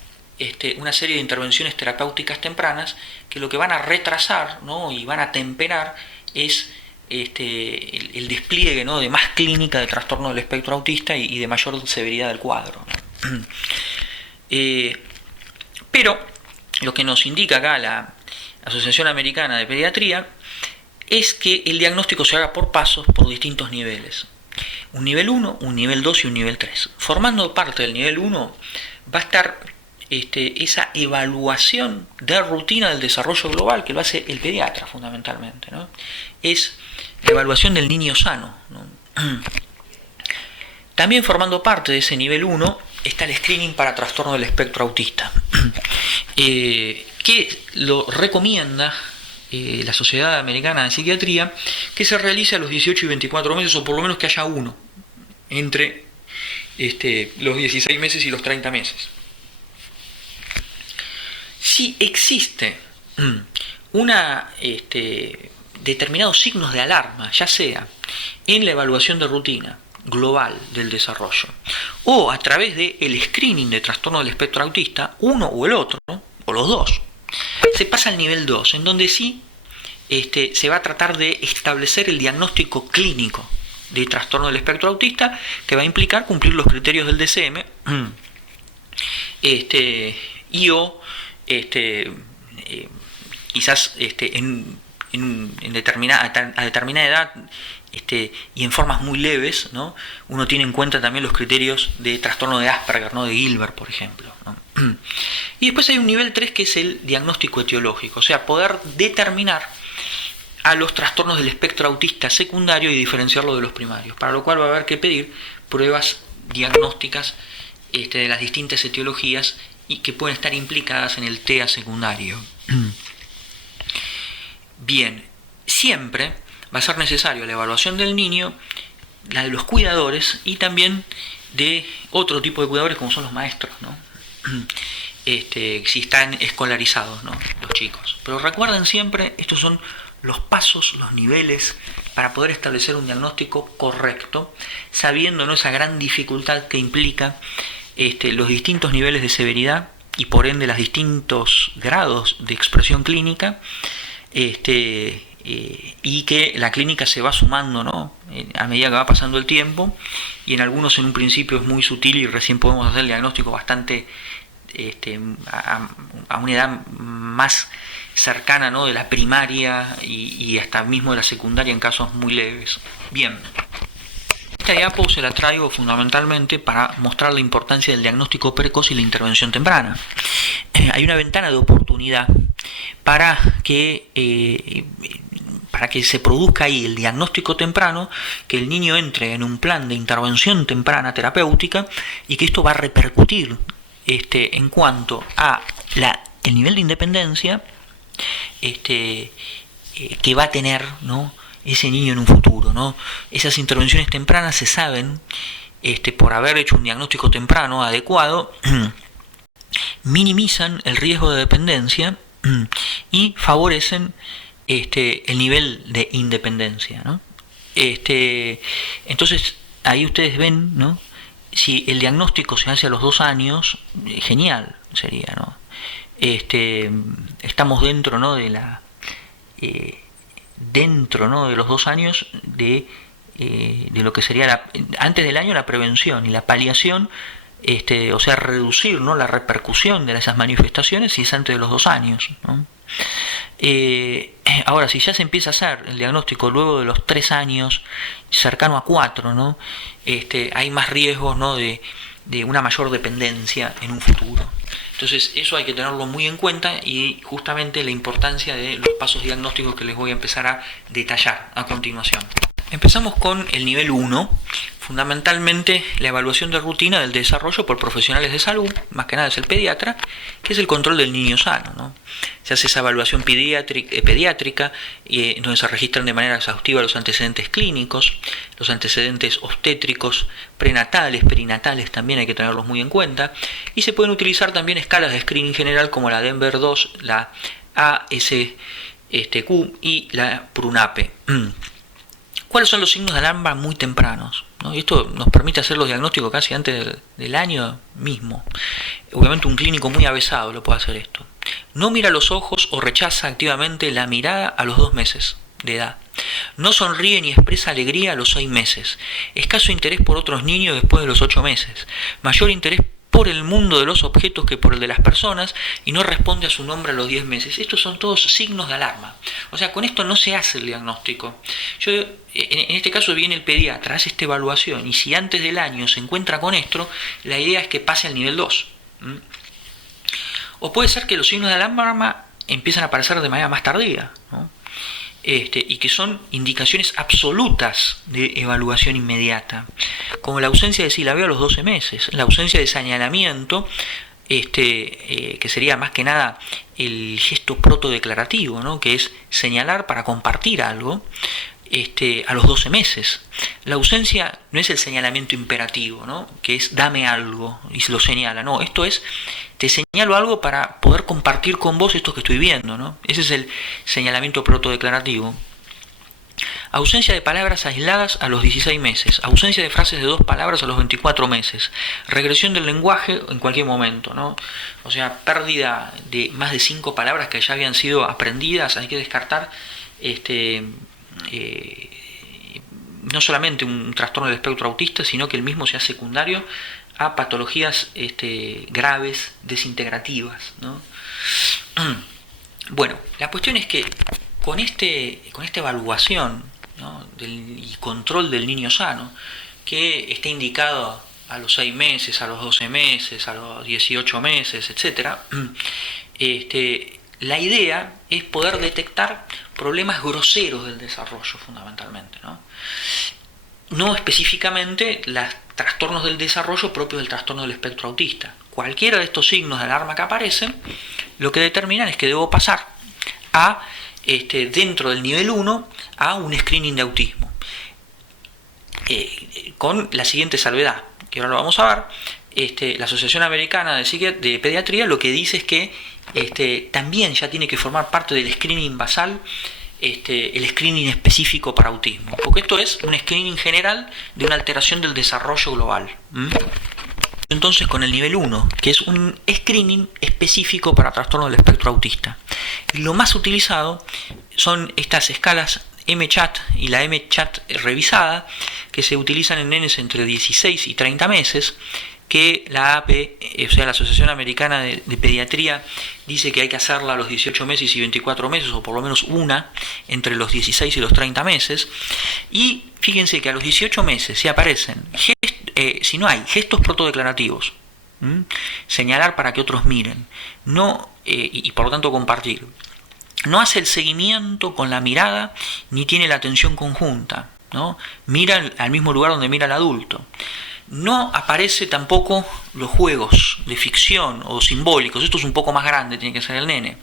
una serie de intervenciones terapéuticas tempranas que lo que van a retrasar, ¿no? Y van a temperar es el despliegue, ¿no? De más clínica de trastorno del espectro autista y de mayor severidad del cuadro, ¿no? Pero lo que nos indica acá la Asociación Americana de Pediatría es que el diagnóstico se haga por pasos, por distintos niveles. Un nivel 1, un nivel 2 y un nivel 3. Formando parte del nivel 1 va a estar esa evaluación de rutina del desarrollo global que lo hace el pediatra fundamentalmente, ¿no? Es la evaluación del niño sano, ¿no? También formando parte de ese nivel 1 está el screening para trastorno del espectro autista, que lo recomienda la Sociedad Americana de Psiquiatría, que se realice a los 18 y 24 meses, o por lo menos que haya uno entre los 16 meses y los 30 meses. Si existe determinados signos de alarma, ya sea en la evaluación de rutina global del desarrollo o a través del screening de trastorno del espectro autista, uno o el otro, ¿no? O los dos, se pasa al nivel 2, en donde sí se va a tratar de establecer el diagnóstico clínico de trastorno del espectro autista, que va a implicar cumplir los criterios del DSM quizás a determinada edad y en formas muy leves, ¿no? Uno tiene en cuenta también los criterios de trastorno de Asperger, ¿no? De Gilbert, por ejemplo, ¿no? Y después hay un nivel 3 que es el diagnóstico etiológico, o sea, poder determinar a los trastornos del espectro autista secundario y diferenciarlo de los primarios, para lo cual va a haber que pedir pruebas diagnósticas de las distintas etiologías y que pueden estar implicadas en el TEA secundario. Bien, siempre va a ser necesario la evaluación del niño, la de los cuidadores y también de otro tipo de cuidadores como son los maestros, ¿no? Si están escolarizados, ¿no? Los chicos. Pero recuerden siempre, estos son los pasos, los niveles para poder establecer un diagnóstico correcto, sabiendo, ¿no?, esa gran dificultad que implica los distintos niveles de severidad y por ende los distintos grados de expresión clínica, y que la clínica se va sumando, ¿no?, a medida que va pasando el tiempo, y en algunos en un principio es muy sutil y recién podemos hacer el diagnóstico bastante a una edad más cercana, ¿no?, de la primaria y hasta mismo de la secundaria en casos muy leves. Bien, esta diapo se la traigo fundamentalmente para mostrar la importancia del diagnóstico precoz y la intervención temprana. Hay una ventana de oportunidad para que se produzca ahí el diagnóstico temprano, que el niño entre en un plan de intervención temprana terapéutica y que esto va a repercutir en cuanto a el nivel de independencia que va a tener, ¿no?, ese niño en un futuro, ¿no? Esas intervenciones tempranas se saben, por haber hecho un diagnóstico temprano adecuado, minimizan el riesgo de dependencia y favorecen el nivel de independencia, ¿no? Entonces ahí ustedes ven, ¿no?, si el diagnóstico se hace a los 2 años, genial sería, ¿no? Estamos dentro, ¿no?, de ¿no?, de los 2 años de lo que sería antes del año la prevención y la paliación, o sea, reducir, ¿no?, la repercusión de esas manifestaciones si es antes de los 2 años, ¿no? Ahora, si ya se empieza a hacer el diagnóstico luego de los 3 años, cercano a 4, ¿no?, hay más riesgos, ¿no?, de una mayor dependencia en un futuro. Entonces eso hay que tenerlo muy en cuenta, y justamente la importancia de los pasos diagnósticos que les voy a empezar a detallar a continuación. Empezamos con el nivel 1, fundamentalmente la evaluación de rutina del desarrollo por profesionales de salud, más que nada es el pediatra, que es el control del niño sano, ¿no? Se hace esa evaluación pediátrica donde se registran de manera exhaustiva los antecedentes clínicos, los antecedentes obstétricos, prenatales, perinatales también hay que tenerlos muy en cuenta, y se pueden utilizar también escalas de screening general como la Denver 2, la ASQ y la PRUNAPE. ¿Cuáles son los signos de alarma muy tempranos, ¿no? Y esto nos permite hacer los diagnósticos casi antes del año mismo. Obviamente un clínico muy avesado lo puede hacer esto. No mira los ojos o rechaza activamente la mirada a los 2 meses de edad. No sonríe ni expresa alegría a los 6 meses. Escaso interés por otros niños después de los 8 meses. Mayor interés por el mundo de los objetos que por el de las personas, y no responde a su nombre a los 10 meses. Estos son todos signos de alarma. O sea, con esto no se hace el diagnóstico. En este caso viene el pediatra, hace esta evaluación, y si antes del año se encuentra con esto, la idea es que pase al nivel 2. O puede ser que los signos de alarma empiezan a aparecer de manera más tardía, ¿no? Y que son indicaciones absolutas de evaluación inmediata, como la ausencia de silabeo a los 12 meses, la ausencia de señalamiento, que sería más que nada el gesto protodeclarativo, ¿no?, que es señalar para compartir algo, a los 12 meses. La ausencia no es el señalamiento imperativo, ¿no?, que es dame algo y se lo señala, no, esto es te señalo algo para poder compartir con vos esto que estoy viendo, ¿no? Ese es el señalamiento protodeclarativo. Ausencia de palabras aisladas a los 16 meses, ausencia de frases de 2 palabras a los 24 meses, regresión del lenguaje en cualquier momento, ¿no? O sea, pérdida de más de 5 palabras que ya habían sido aprendidas. Hay que descartar no solamente un trastorno del espectro autista, sino que el mismo sea secundario a patologías graves, desintegrativas, ¿no? Bueno, la cuestión es que con esta evaluación, ¿no?, y control del niño sano, que está indicado a los 6 meses, a los 12 meses, a los 18 meses, etc., la idea es poder detectar problemas groseros del desarrollo fundamentalmente, ¿no? No específicamente los trastornos del desarrollo propios del trastorno del espectro autista. Cualquiera de estos signos de alarma que aparecen, lo que determinan es que debo pasar a, dentro del nivel 1, a un screening de autismo. Con la siguiente salvedad, que ahora lo vamos a ver. La Asociación Americana de Pediatría lo que dice es que también ya tiene que formar parte del screening basal el screening específico para autismo, porque esto es un screening general de una alteración del desarrollo global. Entonces con el nivel 1, que es un screening específico para trastorno del espectro autista. Y lo más utilizado son estas escalas M-Chat y la M-Chat revisada, que se utilizan en nenes entre 16 y 30 meses, que la AP, o sea, la Asociación Americana de Pediatría, dice que hay que hacerla a los 18 meses y 24 meses, o por lo menos una entre los 16 y los 30 meses. Y fíjense que a los 18 meses, si aparecen, si no hay gestos protodeclarativos, señalar para que otros miren, no y por lo tanto compartir, no hace el seguimiento con la mirada ni tiene la atención conjunta, ¿no? Mira al mismo lugar donde mira el adulto. No aparece tampoco los juegos de ficción o simbólicos. Esto es un poco más grande, tiene que ser el nene.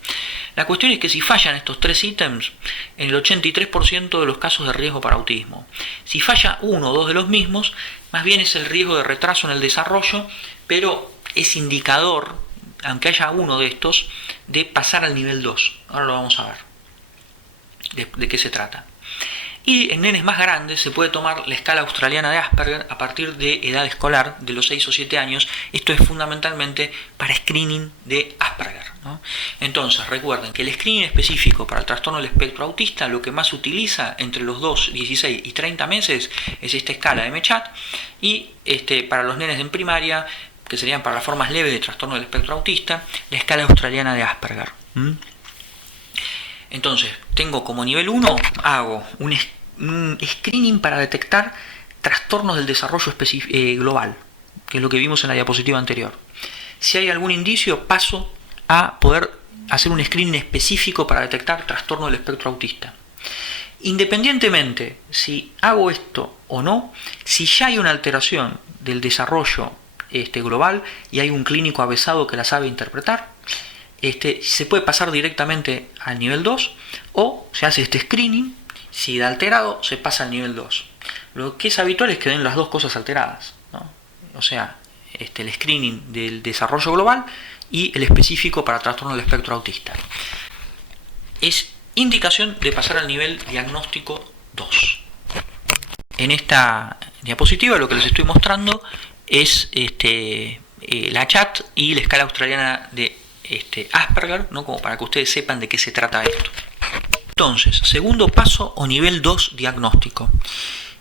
La cuestión es que si fallan estos 3 ítems, en el 83% de los casos de riesgo para autismo. Si falla uno o dos de los mismos, más bien es el riesgo de retraso en el desarrollo, pero es indicador, aunque haya uno de estos, de pasar al nivel 2. Ahora lo vamos a ver de qué se trata. Y en nenes más grandes se puede tomar la escala australiana de Asperger a partir de edad escolar, de los 6 o 7 años. Esto es fundamentalmente para screening de Asperger, ¿no? Entonces, recuerden que el screening específico para el trastorno del espectro autista, lo que más se utiliza entre los 2, 16 y 30 meses es esta escala de M-Chat. Y para los nenes en primaria, que serían para las formas leves de trastorno del espectro autista, la escala australiana de Asperger. Entonces, tengo como nivel 1, hago un screening para detectar trastornos del desarrollo global, que es lo que vimos en la diapositiva anterior. Si hay algún indicio, paso a poder hacer un screening específico para detectar trastorno del espectro autista. Independientemente si hago esto o no, si ya hay una alteración del desarrollo global y hay un clínico avesado que la sabe interpretar, se puede pasar directamente al nivel 2 o se hace este screening. Si da alterado, se pasa al nivel 2. Lo que es habitual es que den las dos cosas alteradas, ¿no? O sea, el screening del desarrollo global y el específico para trastorno del espectro autista. Es indicación de pasar al nivel diagnóstico 2. En esta diapositiva lo que les estoy mostrando es la chat y la escala australiana de Asperger, ¿no? Como para que ustedes sepan de qué se trata esto. Entonces, segundo paso o nivel 2 diagnóstico.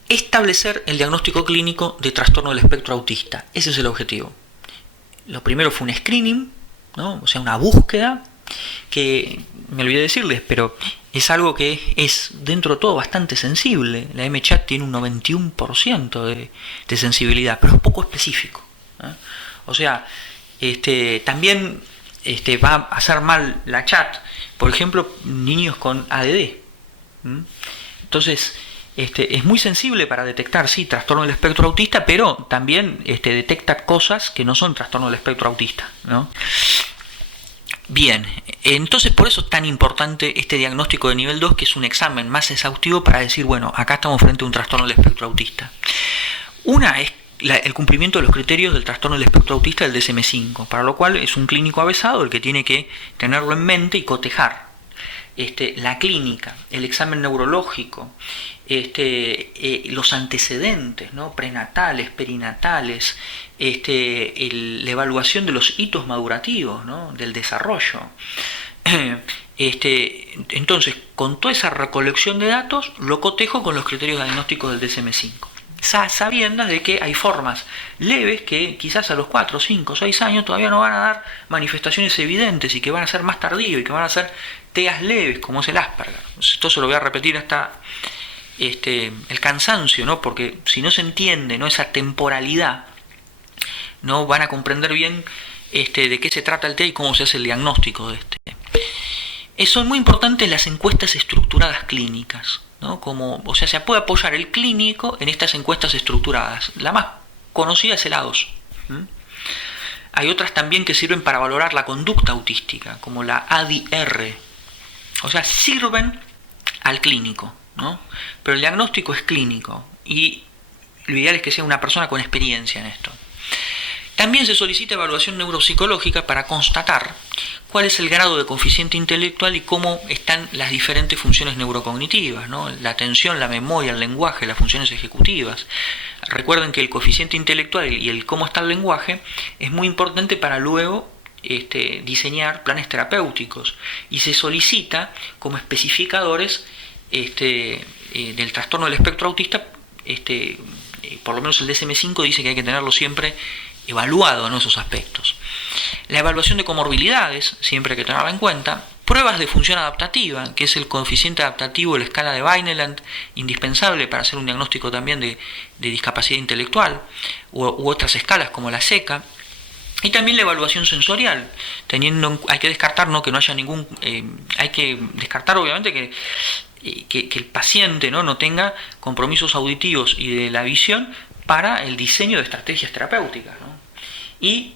Establecer el diagnóstico clínico de trastorno del espectro autista. Ese es el objetivo. Lo primero fue un screening, ¿no? O sea, una búsqueda, que me olvidé decirles, pero es algo que es dentro de todo bastante sensible. La M-Chat tiene un 91% de sensibilidad, pero es poco específico, ¿eh? O sea, también va a hacer mal la chat, por ejemplo, niños con ADD. Entonces, es muy sensible para detectar, sí, trastorno del espectro autista, pero también detecta cosas que no son trastorno del espectro autista, ¿no? Bien, entonces por eso es tan importante este diagnóstico de nivel 2, que es un examen más exhaustivo para decir, bueno, acá estamos frente a un trastorno del espectro autista. Una es el cumplimiento de los criterios del trastorno del espectro autista del DSM-5, para lo cual es un clínico avesado el que tiene que tenerlo en mente y cotejar la clínica, el examen neurológico, los antecedentes, ¿no? Prenatales, perinatales, la evaluación de los hitos madurativos, ¿no? Del desarrollo. Entonces, con toda esa recolección de datos, lo cotejo con los criterios diagnósticos del DSM-5. Sabiendas de que hay formas leves que quizás a los 4, 5, 6 años todavía no van a dar manifestaciones evidentes y que van a ser más tardíos y que van a ser TEAs leves, como es el Asperger. Esto se lo voy a repetir hasta el cansancio, ¿no? Porque si no se entiende, ¿no?, esa temporalidad, no van a comprender bien de qué se trata el TEA y cómo se hace el diagnóstico de Son muy importantes las encuestas estructuradas clínicas, ¿no? O sea, se puede apoyar el clínico en estas encuestas estructuradas. La más conocida es el A2. Hay otras también que sirven para valorar la conducta autística, como la ADR. O sea, sirven al clínico, ¿no? Pero el diagnóstico es clínico y lo ideal es que sea una persona con experiencia en esto. También se solicita evaluación neuropsicológica para constatar cuál es el grado de coeficiente intelectual y cómo están las diferentes funciones neurocognitivas, ¿no? La atención, la memoria, el lenguaje, las funciones ejecutivas. Recuerden que el coeficiente intelectual y el cómo está el lenguaje es muy importante para luego diseñar planes terapéuticos, y se solicita como especificadores del trastorno del espectro autista. Por lo menos el DSM-5 dice que hay que tenerlo siempre evaluado, ¿no? Esos aspectos. La evaluación de comorbilidades, siempre hay que tenerla en cuenta. Pruebas de función adaptativa, que es el coeficiente adaptativo de la escala de Vineland, indispensable para hacer un diagnóstico también de discapacidad intelectual, u otras escalas como la SECA. Y también la evaluación sensorial, hay que descartar, ¿no? Que no haya ningún, hay que descartar obviamente que el paciente no tenga compromisos auditivos y de la visión para el diseño de estrategias terapéuticas, ¿no? Y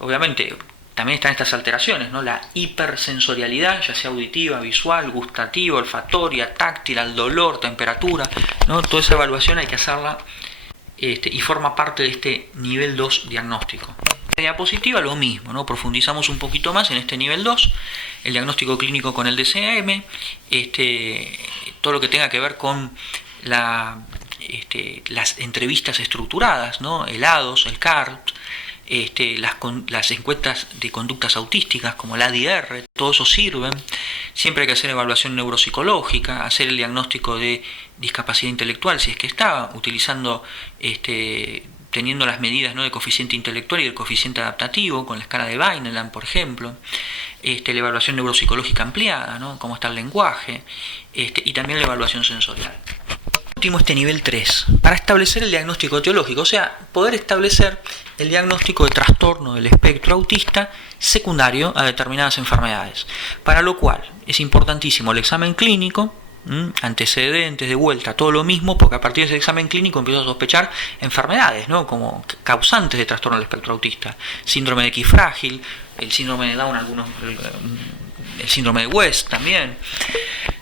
obviamente también están estas alteraciones, ¿no? La hipersensorialidad, ya sea auditiva, visual, gustativa, olfatoria, táctil, al dolor, temperatura, ¿no? Toda esa evaluación hay que hacerla y forma parte de este nivel 2 diagnóstico. En la diapositiva lo mismo, ¿no? Profundizamos un poquito más en este nivel 2, el diagnóstico clínico con el DSM, todo lo que tenga que ver con las entrevistas estructuradas, ¿no? El ADOS, el CART, las encuestas de conductas autísticas como la ADR, todo eso sirven. Siempre hay que hacer evaluación neuropsicológica, hacer el diagnóstico de discapacidad intelectual si es que está, utilizando teniendo las medidas, ¿no? De coeficiente intelectual y del coeficiente adaptativo con la escala de Vineland, por ejemplo. La evaluación neuropsicológica ampliada, ¿no? Cómo está el lenguaje, y también la evaluación sensorial. Último, nivel 3, para establecer el diagnóstico etiológico, o sea, poder establecer el diagnóstico de trastorno del espectro autista secundario a determinadas enfermedades, para lo cual es importantísimo el examen clínico, antecedentes, de vuelta, todo lo mismo, porque a partir de ese examen clínico empiezo a sospechar enfermedades, ¿no? Como causantes de trastorno del espectro autista, síndrome de X frágil, el síndrome de Down, el síndrome de West también,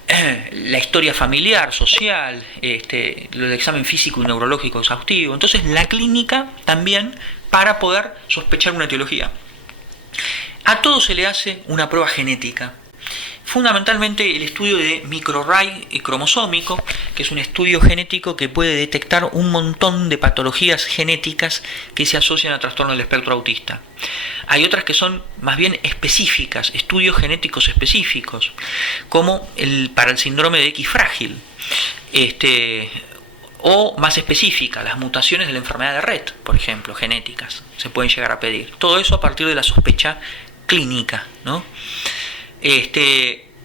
la historia familiar, social, el examen físico y neurológico exhaustivo. Entonces la clínica también para poder sospechar una etiología. A todo se le hace una prueba genética. Fundamentalmente el estudio de microarray cromosómico, que es un estudio genético que puede detectar un montón de patologías genéticas que se asocian al trastorno del espectro autista. Hay otras que son más bien específicas, estudios genéticos específicos, como para el síndrome de X frágil, o más específica, las mutaciones de la enfermedad de Rett, por ejemplo, genéticas, se pueden llegar a pedir. Todo eso a partir de la sospecha clínica, ¿no?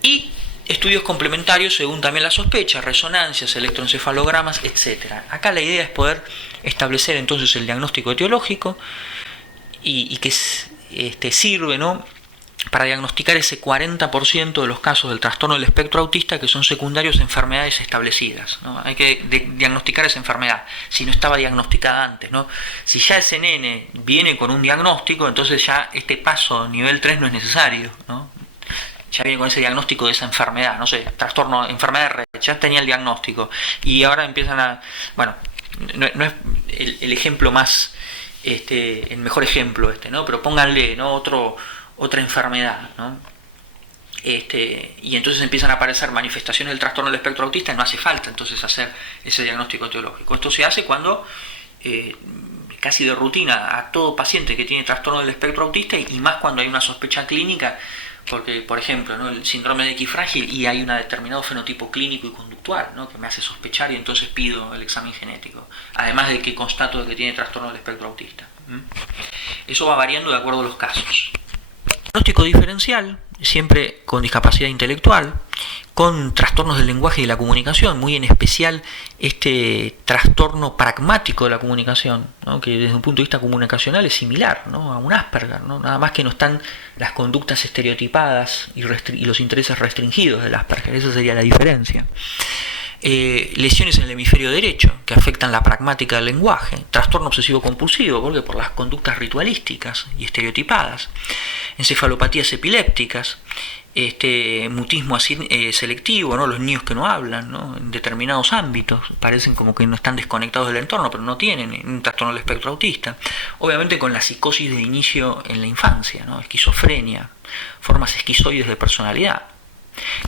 Y estudios complementarios según también la sospecha, resonancias, electroencefalogramas, etc. Acá la idea es poder establecer entonces el diagnóstico etiológico y que sirve, ¿no? Para diagnosticar ese 40% de los casos del trastorno del espectro autista que son secundarios a enfermedades establecidas, ¿no? Hay que diagnosticar esa enfermedad, si no estaba diagnosticada antes, ¿no? Si ya ese nene viene con un diagnóstico, entonces ya este paso nivel 3 no es necesario, ¿no? Ya viene con ese diagnóstico de esa enfermedad, no sé, trastorno, enfermedad de Rett, ya tenía el diagnóstico y ahora empiezan a, bueno, no es el ejemplo más, el mejor ejemplo ¿no? Pero pónganle, ¿no? Otra enfermedad, ¿no? Y entonces empiezan a aparecer manifestaciones del trastorno del espectro autista y no hace falta entonces hacer ese diagnóstico etiológico. Esto se hace cuando casi de rutina a todo paciente que tiene trastorno del espectro autista y más cuando hay una sospecha clínica, porque por ejemplo, ¿no? El síndrome de X frágil y hay un determinado fenotipo clínico y conductual, ¿no? Que me hace sospechar y entonces pido el examen genético, además de que constato de que tiene trastorno del espectro autista. Eso va variando de acuerdo a los casos. Diagnóstico diferencial, siempre con discapacidad intelectual, con trastornos del lenguaje y de la comunicación, muy en especial este trastorno pragmático de la comunicación, ¿no? Que desde un punto de vista comunicacional es similar, ¿no? A un Asperger, ¿no? Nada más que no están las conductas estereotipadas y los intereses restringidos del Asperger, esa sería la diferencia. Lesiones en el hemisferio derecho que afectan la pragmática del lenguaje, trastorno obsesivo compulsivo, porque por las conductas ritualísticas y estereotipadas, encefalopatías epilépticas, mutismo selectivo, ¿no? Los niños que no hablan, ¿no? En determinados ámbitos parecen como que no están desconectados del entorno, pero no tienen un trastorno del espectro autista. Obviamente con la psicosis de inicio en la infancia, ¿no? Esquizofrenia, formas esquizoides de personalidad.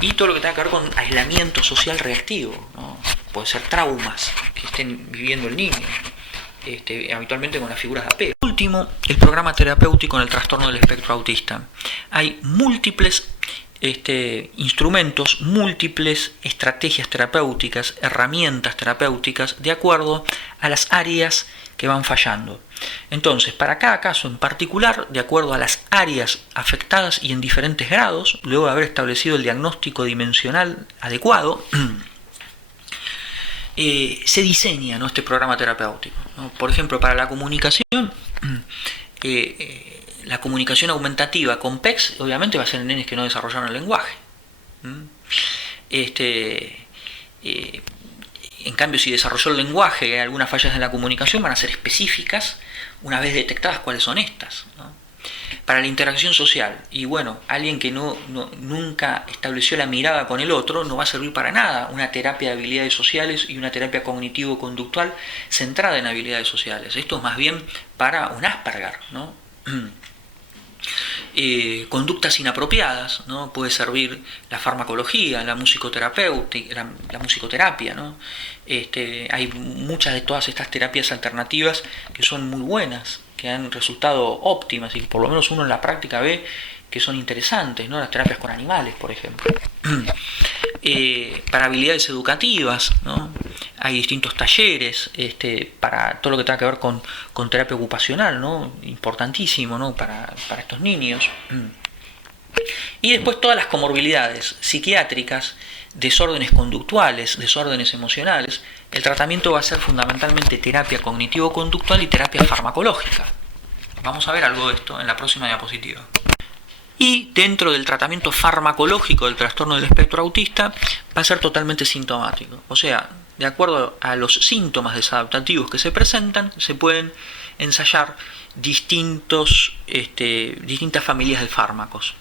Y todo lo que tenga que ver con aislamiento social reactivo, ¿no? Puede ser traumas que estén viviendo el niño, habitualmente con las figuras de apego. Por último, el programa terapéutico en el trastorno del espectro autista. Hay múltiples instrumentos, múltiples estrategias terapéuticas, herramientas terapéuticas, de acuerdo a las áreas que van fallando. Entonces, para cada caso en particular, de acuerdo a las áreas afectadas y en diferentes grados, luego de haber establecido el diagnóstico dimensional adecuado, se diseña, ¿no?, este programa terapéutico, ¿no? Por ejemplo, para la comunicación, la comunicación aumentativa con PECs, obviamente va a ser en nenes que no desarrollaron el lenguaje. En cambio, si desarrolló el lenguaje y hay algunas fallas en la comunicación, van a ser específicas una vez detectadas cuáles son estas, ¿no? Para la interacción social, y bueno, alguien que nunca estableció la mirada con el otro, no va a servir para nada una terapia de habilidades sociales y una terapia cognitivo-conductual centrada en habilidades sociales. Esto es más bien para un Asperger, ¿no? Conductas inapropiadas, ¿no? Puede servir la farmacología, la musicoterapia, ¿no? Hay muchas de todas estas terapias alternativas que son muy buenas, que han resultado óptimas y por lo menos uno en la práctica ve que son interesantes, ¿no? Las terapias con animales, por ejemplo. Para habilidades educativas, ¿no? Hay distintos talleres para todo lo que tenga que ver con terapia ocupacional, ¿no? Importantísimo, ¿no? para estos niños. Y después todas las comorbilidades psiquiátricas, desórdenes conductuales, desórdenes emocionales. El tratamiento va a ser fundamentalmente terapia cognitivo-conductual y terapia farmacológica. Vamos a ver algo de esto en la próxima diapositiva. Y dentro del tratamiento farmacológico del trastorno del espectro autista va a ser totalmente sintomático. O sea, de acuerdo a los síntomas desadaptativos que se presentan, se pueden ensayar distintas familias de fármacos,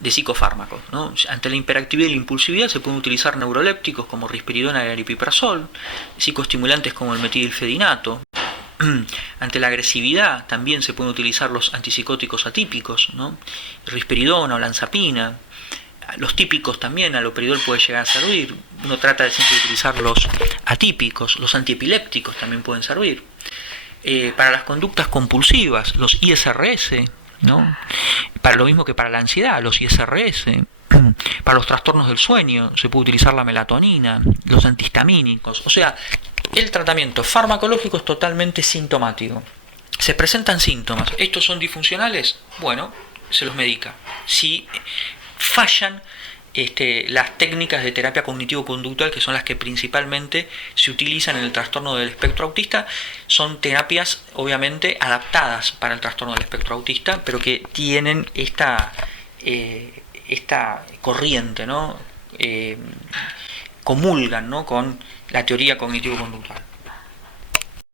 de psicofármacos, ¿no? Ante la hiperactividad y la impulsividad se pueden utilizar neurolépticos como risperidona y aripiprazol, psicoestimulantes como el metilfedinato. Ante la agresividad también se pueden utilizar los antipsicóticos atípicos, ¿no? Risperidona o lanzapina. Los típicos también, aloperidol puede llegar a servir. Uno trata de siempre utilizar los atípicos. Los antiepilépticos también pueden servir. Para las conductas compulsivas, los ISRS, ¿no? Para lo mismo que para la ansiedad, los ISRS. Para los trastornos del sueño se puede utilizar la melatonina, los antihistamínicos. O sea, el tratamiento farmacológico es totalmente sintomático. Se presentan síntomas. ¿Estos son disfuncionales? Bueno, se los medica. Si fallan las técnicas de terapia cognitivo-conductual, que son las que principalmente se utilizan en el trastorno del espectro autista, son terapias obviamente adaptadas para el trastorno del espectro autista, pero que tienen esta corriente, ¿no? Comulgan, ¿no?, con la teoría cognitivo-conductual.